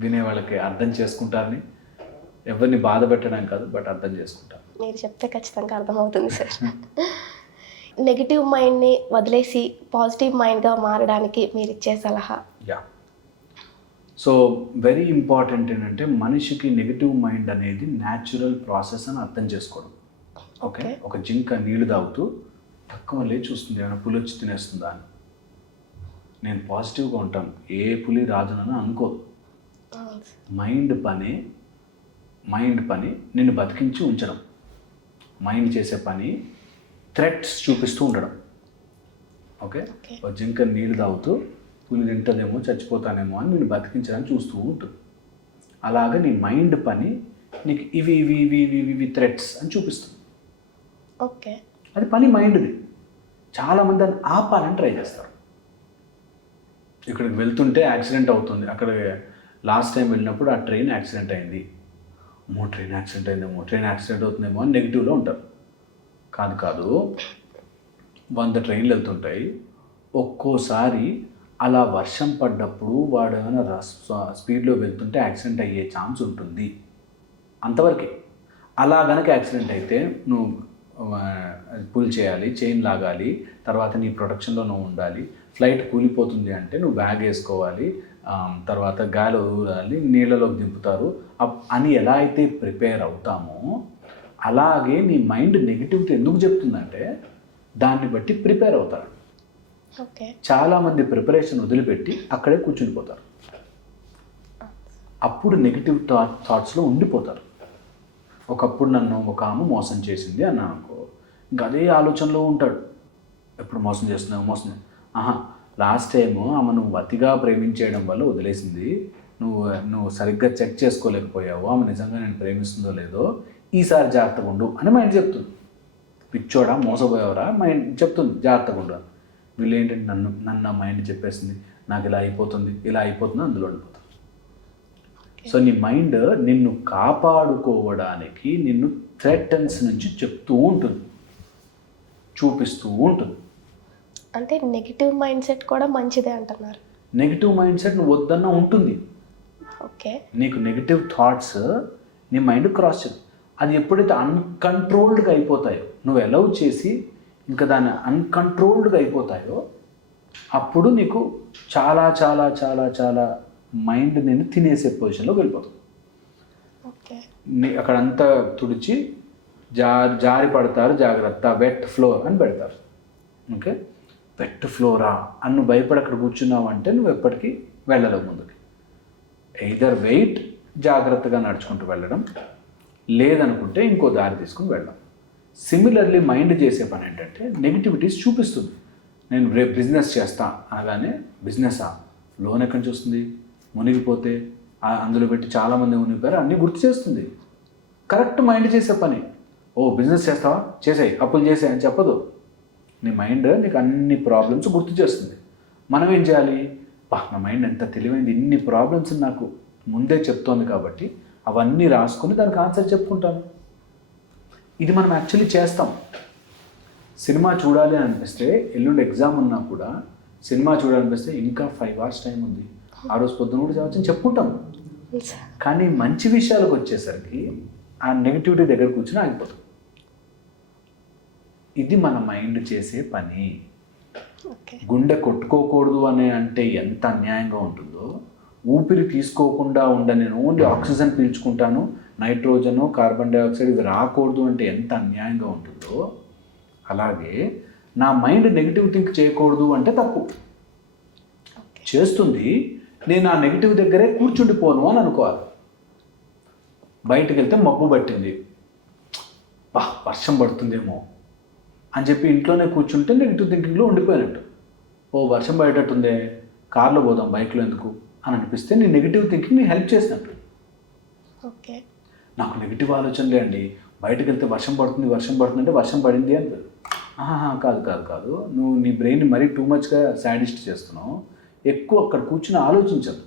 వినే వాళ్ళకి అర్థం చేసుకుంటారని, ఎవరిని బాధ పెట్టడానికి కాదు, బట్ అర్థం చేసుకుంటారు. మీరు చెప్తే ఖచ్చితంగా అర్థమవుతుంది సార్. నెగిటివ్ మైండ్ని వదిలేసి పాజిటివ్ మైండ్గా మారడానికి మీరు ఇచ్చే సలహా? యా, సో వెరీ ఇంపార్టెంట్ ఏంటంటే మనిషికి నెగిటివ్ మైండ్ అనేది న్యాచురల్ ప్రాసెస్ అని అర్థం చేసుకోవడం. ఓకే, ఒక జింక నీళ్లు తాగుతూ తక్కువ లేచి చూస్తుంది ఏమైనా పులి వచ్చి తినేస్తుందా అని. నేను పాజిటివ్గా ఉంటాను, ఏ పులి రాజునని అనుకోదు. మైండ్ పని నిన్ను బతికించి ఉంచడం. మైండ్ చేసే పని థ్రెట్స్ చూపిస్తూ ఉండడం. ఓకే, ఒక జింక నీళ్ళు తాగుతూ పులి తింటుందేమో, చచ్చిపోతానేమో అని నేను బతికించడానికి చూస్తూ ఉంటుంది. అలాగే నీ మైండ్ పని నీకు ఇవి ఇవి ఇవి ఇవి ఇవి థ్రెట్స్ అని చూపిస్తుంది. ఓకే, అది పని మైండ్ది. చాలామంది దాన్ని ఆపాలని ట్రై చేస్తారు. ఇక్కడికి వెళ్తుంటే యాక్సిడెంట్ అవుతుంది, అక్కడ లాస్ట్ టైం వెళ్ళినప్పుడు ఆ ట్రైన్ యాక్సిడెంట్ అయింది, ట్రైన్ యాక్సిడెంట్ అవుతుందేమో అని నెగిటివ్లో ఉంటారు. కాదు 100 ట్రైన్లు వెళ్తుంటాయి, ఒక్కోసారి అలా వర్షం పడ్డప్పుడు వాడు ఏమైనా స్పీడ్లో వెళ్తుంటే యాక్సిడెంట్ అయ్యే ఛాన్స్ ఉంటుంది, అంతవరకే. అలా కనుక యాక్సిడెంట్ అయితే నువ్వు పుల్ చేయాలి, చైన్ లాగాలి, తర్వాత నీ ప్రొటెక్షన్లో నువ్వు ఉండాలి. ఫ్లైట్ కూలిపోతుంది అంటే నువ్వు బ్యాగ్ వేసుకోవాలి, తర్వాత గాలి వదలాలి, నీళ్ళలోకి దింపుతారు అని ఎలా అయితే ప్రిపేర్ అవుతామో అలాగే నీ మైండ్ నెగిటివిటీ ఎందుకు చెప్తుందంటే దాన్ని బట్టి ప్రిపేర్ అవుతారు. ఓకే. చాలామంది ప్రిపరేషన్ వదిలిపెట్టి అక్కడే కూర్చుండిపోతారు. అప్పుడు నెగిటివ్ థాట్స్లో ఉండిపోతారు. ఒకప్పుడు నన్ను ఒక ఆమె మోసం చేసింది అన్నా అనుకో, ఇంకా అదే ఆలోచనలో ఉంటాడు. ఎప్పుడు మోసం చేస్తున్నావు. లాస్ట్ టైము ఆమె నువ్వు అతిగా ప్రేమించేయడం వల్ల వదిలేసింది, నువ్వు సరిగ్గా చెక్ చేసుకోలేకపోయావు, ఆమె నిజంగా నేను ప్రేమిస్తుందో లేదో, ఈసారి జాగ్రత్తగా ఉండు అని మైండ్ చెప్తుంది. పిచ్చోడా, మోసపోయావరా, మైండ్ చెప్తుంది జాగ్రత్తగా ఉండు. వీళ్ళు ఏంటంటే నన్ను ఆ మైండ్ చెప్పేసింది, నాకు ఇలా అయిపోతుంది అందులో ఉండిపోతుంది. సో నీ మైండ్ నిన్ను కాపాడుకోవడానికి నిన్ను థ్రెటన్స్ నుంచి చెప్తూ ఉంటుంది, చూపిస్తూ ఉంటుంది. అంటే నెగిటివ్ మైండ్ సెట్ కూడా మంచిదే అంటున్నారు. నెగిటివ్ మైండ్ సెట్ నువ్వు వద్దన్నా ఉంటుంది. ఓకే. నీకు నెగిటివ్ థాట్స్ నీ మైండ్ క్రాస్ చేయదు. అది ఎప్పుడైతే అన్కంట్రోల్డ్గా అయిపోతాయో, నువ్వు అలౌ చేసి ఇంకా దాన్ని అన్కంట్రోల్డ్గా అయిపోతాయో, అప్పుడు నీకు చాలా చాలా చాలా చాలా మైండ్ నేను తినేసే పొజిషన్లోకి వెళ్ళిపోతుంది. ఓకే. అక్కడంతా తుడిచి జారి పడతారు, జాగ్రత్త, వెట్ ఫ్లోర్ అని పెడతారు. ఓకే, వెట్ ఫ్లోరా అని నువ్వు భయపడి అక్కడ కూర్చున్నావు అంటే నువ్వు ఎప్పటికీ వెళ్ళలేవు ముందుకి. ఎయిదర్ వెయిట్, జాగ్రత్తగా నడుచుకుంటూ వెళ్ళడం, లేదనుకుంటే ఇంకో దారి తీసుకుని వెళ్ళడం. సిమిలర్లీ మైండ్ చేసే పని ఏంటంటే నెగిటివిటీస్ చూపిస్తుంది. నేను రేపు బిజినెస్ చేస్తా అనగానే, బిజినెసా, లోన్ ఎక్కడి నుంచి వస్తుంది, మునిగిపోతే అందులో పెట్టి చాలామంది మునిగిపోయారు అన్నీ గుర్తు చేస్తుంది. కరెక్ట్ మైండ్ చేసే పని. బిజినెస్ చేస్తావా, చేసేయి, అప్పులు చేసేయి అని చెప్పదు. నీ మైండ్ నీకు అన్ని ప్రాబ్లమ్స్ గుర్తు చేస్తుంది. మనం ఏం చేయాలి, నా మైండ్ ఎంత తెలివైంది, ఇన్ని ప్రాబ్లమ్స్ నాకు ముందే చెప్తోంది కాబట్టి అవన్నీ రాసుకొని దానికి ఆన్సర్ చెప్పుకుంటాను. ఇది మనం యాక్చువల్లీ చేస్తాం. సినిమా చూడాలి అని అనిపిస్తే, ఎల్లుండి ఎగ్జామ్ ఉన్నా కూడా సినిమా చూడాలనిపిస్తే ఇంకా 5 hours టైం ఉంది, ఆ రోజు పొద్దున కూడా చదవచ్చని చెప్పుకుంటాం. కానీ మంచి విషయాలకు వచ్చేసరికి ఆ నెగిటివిటీ దగ్గర కూర్చొని ఆగిపోతాం. ఇది మన మైండ్ చేసే పని. గుండె కొట్టుకోకూడదు అని అంటే ఎంత అన్యాయంగా ఉంటుందో, ఊపిరి తీసుకోకుండా నేను ఓన్లీ ఆక్సిజన్ పీల్చుకుంటాను, నైట్రోజను, కార్బన్ డైఆక్సైడ్ ఇవి రాకూడదు అంటే ఎంత అన్యాయంగా ఉంటుందో, అలాగే నా మైండ్ నెగిటివ్ థింక్ చేయకూడదు అంటే తప్పు. చేస్తుంది, నేను ఆ నెగిటివ్ దగ్గరే కూర్చుండిపోను అని అనుకోవాలి. బయటికి వెళ్తే మబ్బు పట్టింది, వర్షం పడుతుందేమో అని చెప్పి ఇంట్లోనే కూర్చుంటే నెగిటివ్ థింకింగ్లో ఉండిపోయినట్టు. వర్షం పడేటట్టుందే, కార్లో పోదాం, బైక్లో ఎందుకు అని అనిపిస్తే నీ నెగిటివ్ థింకింగ్ నీ హెల్ప్ చేసినట్టు. ఓకే. నాకు నెగిటివ్ ఆలోచనలే అండి, బయటకు వెళ్తే వర్షం పడుతుంది అంటే వర్షం పడింది అని కాదు, నువ్వు నీ బ్రెయిన్ మరీ టూ మచ్గా సాడిస్ట్ చేస్తున్నావు. ఎక్కువ అక్కడ కూర్చుని ఆలోచించదు.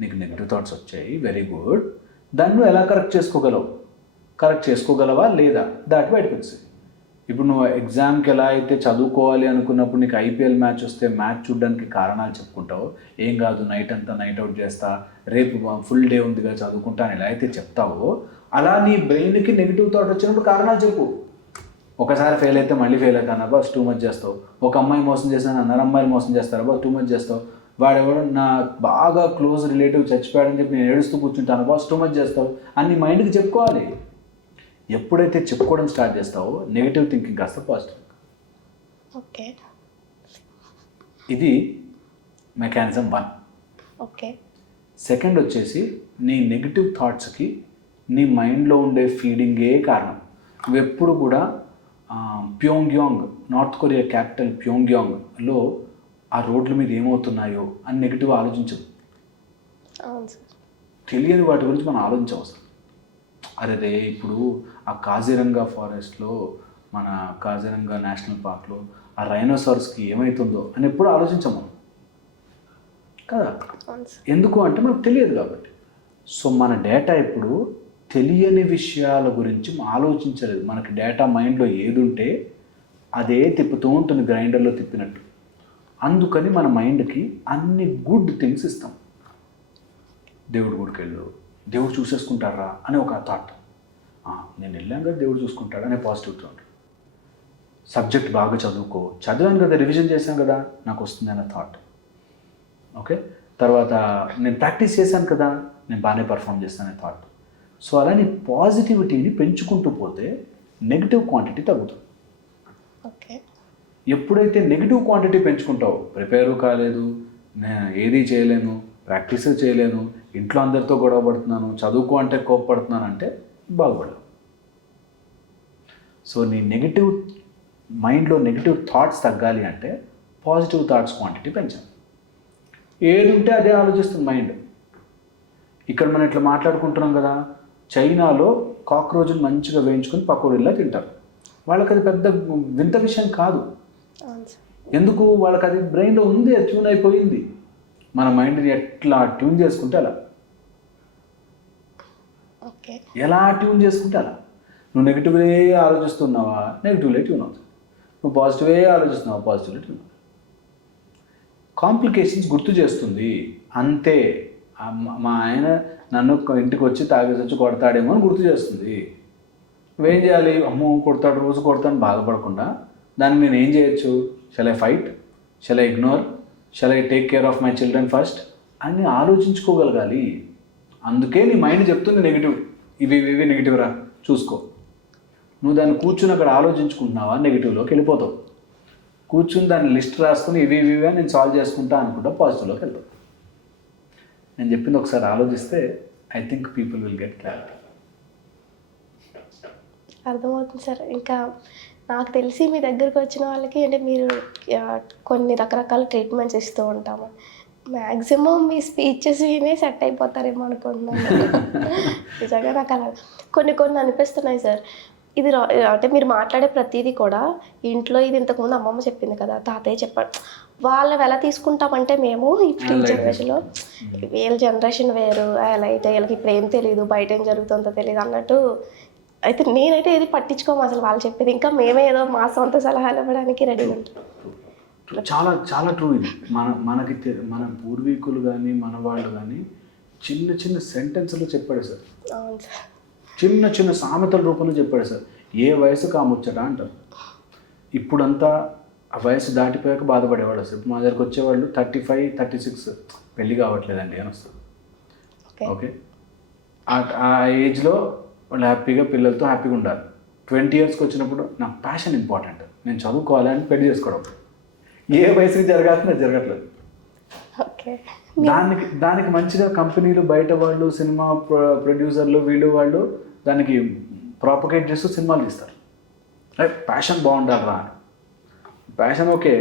నీకు నెగిటివ్ థాట్స్ వచ్చాయి, వెరీ గుడ్, దాన్ని నువ్వు ఎలా కరెక్ట్ చేసుకోగలవా లేదా, దాటి బయటకు వచ్చాయి. ఇప్పుడు నువ్వు ఎగ్జామ్కి ఎలా అయితే చదువుకోవాలి అనుకున్నప్పుడు నీకు ఐపీఎల్ మ్యాచ్ వస్తే మ్యాచ్ చూడడానికి కారణాలు చెప్పుకుంటావు, ఏం కాదు నైట్ అంతా నైట్ అవుట్ చేస్తా, రేపు ఫుల్ డే ఉందిగా చదువుకుంటా అని ఎలా అయితే చెప్తావో, అలా నీ బ్రెయిన్కి నెగిటివ్ థాట్ వచ్చినప్పుడు కారణాలు చెప్పు. ఒకసారి ఫెయిల్ అయితే మళ్ళీ ఫెయిల్ అవుతాను, టూ మచ్ చేస్తావు. ఒక అమ్మాయి మోసం చేస్తాను, 9 అమ్మాయిలు మోసం చేస్తారు, టూ మచ్ చేస్తావు. వాడెవడో నా బాగా క్లోజ్ రిలేటివ్ చచ్చిపోయాడని చెప్పి నేను ఏడుస్తూ కూర్చుంటాను, టూ మచ్ చేస్తావు అని మైండ్కి చెప్పుకోవాలి. ఎప్పుడైతే చెప్పుకోవడం స్టార్ట్ చేస్తావో నెగిటివ్ థింకింగ్ కాస్త పాజిటివ్. ఓకే. ఇది మెకానిజం 1. ఓకే. సెకండ్ వచ్చేసి, నీ నెగిటివ్ థాట్స్కి నీ మైండ్లో ఉండే ఫీడింగే కారణం. నువ్వెప్పుడు కూడా ప్యోంగ్యాంగ్, నార్త్ కొరియా క్యాపిటల్ ప్యోంగ్యాంగ్లో ఆ రోడ్ల మీద ఏమవుతున్నాయో అని నెగిటివ్ ఆలోచించదు. తెలియని వాటి గురించి మనం ఆలోచించవసరం. అరే ఇప్పుడు ఆ కాజిరంగా ఫారెస్ట్లో, మన కాజిరంగా నేషనల్ పార్క్లో ఆ రైనోసారస్కి ఏమవుతుందో అని ఎప్పుడు ఆలోచించము కదా. ఎందుకు అంటే మనకు తెలియదు కాబట్టి. సో మన డేటా ఎప్పుడు తెలియని విషయాల గురించి ఆలోచించలేదు. మనకి డేటా మైండ్లో ఏది ఉంటే అదే తిప్పుతూ ఉంటుంది, గ్రైండర్లో తిప్పినట్టు. అందుకని మన మైండ్కి అన్ని గుడ్ థింగ్స్ ఇస్తాం. దేవుడి గుడికి వెళ్ళు, దేవుడు చూసేసుకుంటారా అని ఒక థాట్. నేను వెళ్ళాను కదా దేవుడు చూసుకుంటాడు అనే పాజిటివ్ థాట్. సబ్జెక్ట్ బాగా చదివాను కదా, రివిజన్ చేశాను కదా, నాకు వస్తుంది అనే థాట్. ఓకే. తర్వాత నేను ప్రాక్టీస్ చేశాను కదా, నేను బాగానే పర్ఫామ్ చేస్తాను అనే థాట్. సో అలా నీ పాజిటివిటీని పెంచుకుంటూ పోతే నెగిటివ్ క్వాంటిటీ తగ్గుతుంది. ఓకే. ఎప్పుడైతే నెగిటివ్ క్వాంటిటీ పెంచుకుంటావో, ప్రిపేరు కాలేదు, నేను ఏదీ చేయలేను, ప్రాక్టీస్ చేయలేను, ఇంట్లో అందరితో గొడవ పడుతున్నాను, చదువుకో అంటే కోప్పడుతున్నాను అంటే బాగుపడవు. సో నీ నెగిటివ్ మైండ్లో నెగిటివ్ థాట్స్ తగ్గాలి అంటే పాజిటివ్ థాట్స్ క్వాంటిటీ పెంచాలి. ఏది ఉంటే అదే ఆలోచిస్తుంది మైండ్. ఇక్కడ మనం ఇట్లా మాట్లాడుకుంటున్నాం కదా, చైనాలో కాక్రోచ్ని మంచిగా వేయించుకొని పకోడీలా తింటారు. వాళ్ళకి అది పెద్ద వింత విషయం కాదు. ఎందుకు? వాళ్ళకి అది బ్రెయిన్లో ఉంది, అది ట్యూన్ అయిపోయింది. మన మైండ్ని ఎట్లా ట్యూన్ చేసుకుంటే అలా, ఎలా ట్యూన్ చేసుకుంటే అలా. నువ్వు నెగిటివ్లే ఆలోచిస్తున్నావా, నెగిటివ్లే ట్యూన్ అవుతుంది. నువ్వు పాజిటివే ఆలోచిస్తున్నావా, పాజిటివ్లే ట్యూన్ అవుతుంది. కాంప్లికేషన్స్ గుర్తు చేస్తుంది అంతే. మా ఆయన నన్ను ఇంటికి వచ్చి తాగేసి వచ్చి కొడతాడేమో అని గుర్తు చేస్తుంది. నువ్వేం చేయాలి? అమ్మో కొడతాడు, రోజు కొడతాను బాధపడకుండా దాన్ని నేను ఏం చేయొచ్చు? Shall I fight? Shall I ignore? Shall I take care of my children first అని ఆలోచించుకోగలగాలి. అందుకే నీ మైండ్ చెప్తుంది నెగిటివ్, ఇవి నెగిటివ్ రా చూసుకో. నువ్వు దాన్ని కూర్చుని అక్కడ ఆలోచించుకుంటున్నావా, నెగిటివ్లోకి వెళ్ళిపోతావు. కూర్చుని దాన్ని లిస్ట్ రాసుకుని ఇవి నేను సాల్వ్ చేసుకుంటా అనుకుంటా పాజిటివ్లోకి వెళ్తావు. నేను చెప్పింది ఒకసారి ఆలోచిస్తే I think people will get clarity. అర్థమవుతుంది సార్. ఇంకా నాకు తెలిసి మీ దగ్గరకు వచ్చిన వాళ్ళకి అంటే మీరు కొన్ని రకరకాల ట్రీట్మెంట్స్ ఇస్తూ ఉంటాము. మ్యాక్సిమం మీ స్పీచెస్ వినే సెట్ అయిపోతారేమో అనుకుంటున్నాను. నిజంగా నాకు అలా కొన్ని అనిపిస్తున్నాయి సార్. ఇది అంటే మీరు మాట్లాడే ప్రతిదీ కూడా ఇంట్లో ఇది ఇంతకుముందు అమ్మమ్మ చెప్పింది కదా, తాతయ్య చెప్పాడు, వాళ్ళు ఎలా తీసుకుంటామంటే మేము ఇప్పుడు జనరేషన్లో వీళ్ళ జనరేషన్ వేరు, అలా అయితే వీళ్ళకి ఇప్పుడు ఏం తెలియదు, బయట ఏం జరుగుతుందో తెలియదు అన్నట్టు. అయితే నేనైతే ఏది పట్టించుకోము అసలు వాళ్ళు చెప్పేది. ఇంకా మేమే ఏదో మా సొంత సలహాలు ఇవ్వడానికి రెడీగా ఉంటాం. చాలా చాలా ట్రూ ఇది. మన పూర్వీకులు కానీ మన వాళ్ళు కానీ చిన్న సెంటెన్స్లో చెప్పాడు సార్. అవును సార్. చిన్న సామెతల రూపంలో చెప్పాడు సార్. ఏ వయసుకు ఆ ముచ్చట అంటారు. ఇప్పుడంతా ఆ వయసు దాటిపోయాక బాధపడేవాడు అసలు. మా దగ్గరకు వచ్చేవాళ్ళు 35, 36 పెళ్ళి కావట్లేదండి అని వస్తుంది. ఓకే, ఆ ఏజ్లో వాళ్ళు హ్యాపీగా పిల్లలతో హ్యాపీగా ఉండాలి. 20 ఇయర్స్కి వచ్చినప్పుడు నాకు ప్యాషన్ ఇంపార్టెంట్, నేను చదువుకోవాలని పెళ్లి చేసుకోవడం. ఏ వయసుకి జరగాల్సిన జరగట్లేదు. దానికి మంచిగా కంపెనీలు, బయట వాళ్ళు, సినిమా ప్రొడ్యూసర్లు, వాళ్ళు దానికి ప్రాపగేట్ చేస్తూ సినిమాలు తీస్తారు. రైట్, ప్యాషన్ బాగుండాలి రా. ప్యాషన్ ఓకే,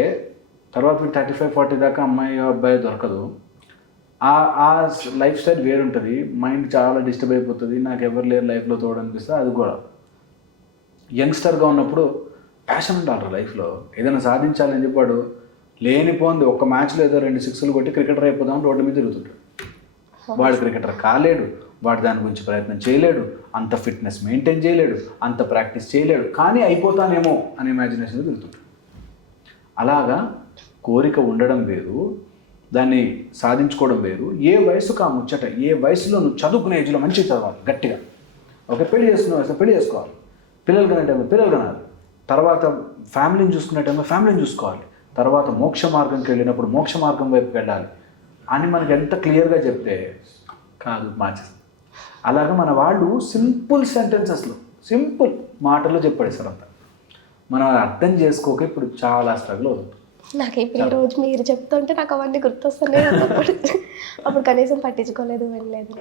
తర్వాత 35, 40 దాకా అమ్మాయి అబ్బాయి దొరకదు. ఆ లైఫ్ స్టైల్ వేరుంటుంది. మైండ్ చాలా డిస్టర్బ్ అయిపోతుంది. నాకు ఎవరు లేరు లైఫ్లో తోడనిపిస్తుంది. అది కూడా యంగ్స్టర్గా ఉన్నప్పుడు ప్యాషన్ ఉండాలి లైఫ్లో. ఏదైనా సాధించాలని చెప్పాడు, లేనిపోంది ఒక మ్యాచ్లో ఏదో 2 సిక్స్లు కొట్టి క్రికెటర్ అయిపోదామని రోడ్డు మీద తిరుగుతుంటాడు. వాడు క్రికెటర్ కాలేడు, వాడు దాని గురించి ప్రయత్నం చేయలేడు, అంత ఫిట్నెస్ మెయింటైన్ చేయలేడు, అంత ప్రాక్టీస్ చేయలేడు, కానీ అయిపోతానేమో అనే ఇమాజినేషన్లో తిరుగుతుంటాడు. అలాగా కోరిక ఉండడం వేరు, దాన్ని సాధించుకోవడం వేరు. ఏ వయసుకు ఆ ముచ్చట. ఏ వయసులో నువ్వు చదువుకునే ఏజ్లో మంచిగా చదవాలి గట్టిగా. ఓకే, పెళ్లి చేసుకునే వయసులో పెళ్లి చేసుకోవాలి, పిల్లలు కనే టైంలో పిల్లలు కనాలి, తర్వాత ఫ్యామిలీని చూసుకునే టైంలో ఫ్యామిలీని చూసుకోవాలి, తర్వాత మోక్ష మార్గంకి వెళ్ళినప్పుడు మోక్ష మార్గం వైపుకి వెళ్ళాలి అని మనకి ఎంత క్లియర్గా చెప్తే కాదు మార్చేస్తుంది. అలాగే మన వాళ్ళు సింపుల్ సెంటెన్సెస్లో సింపుల్ మాటల్లో చెప్పాడు సార్ అంతా. మనం అర్థం చేసుకోక ఇప్పుడు చాలా స్ట్రగుల్ అవుతుంది. నాకు ఇప్పుడు ఈరోజు మీరు చెప్తుంటే నాకు అవన్నీ గుర్తొస్తున్నాయి. అప్పుడు కనీసం పట్టించుకోలేదు, వెళ్ళలేదు.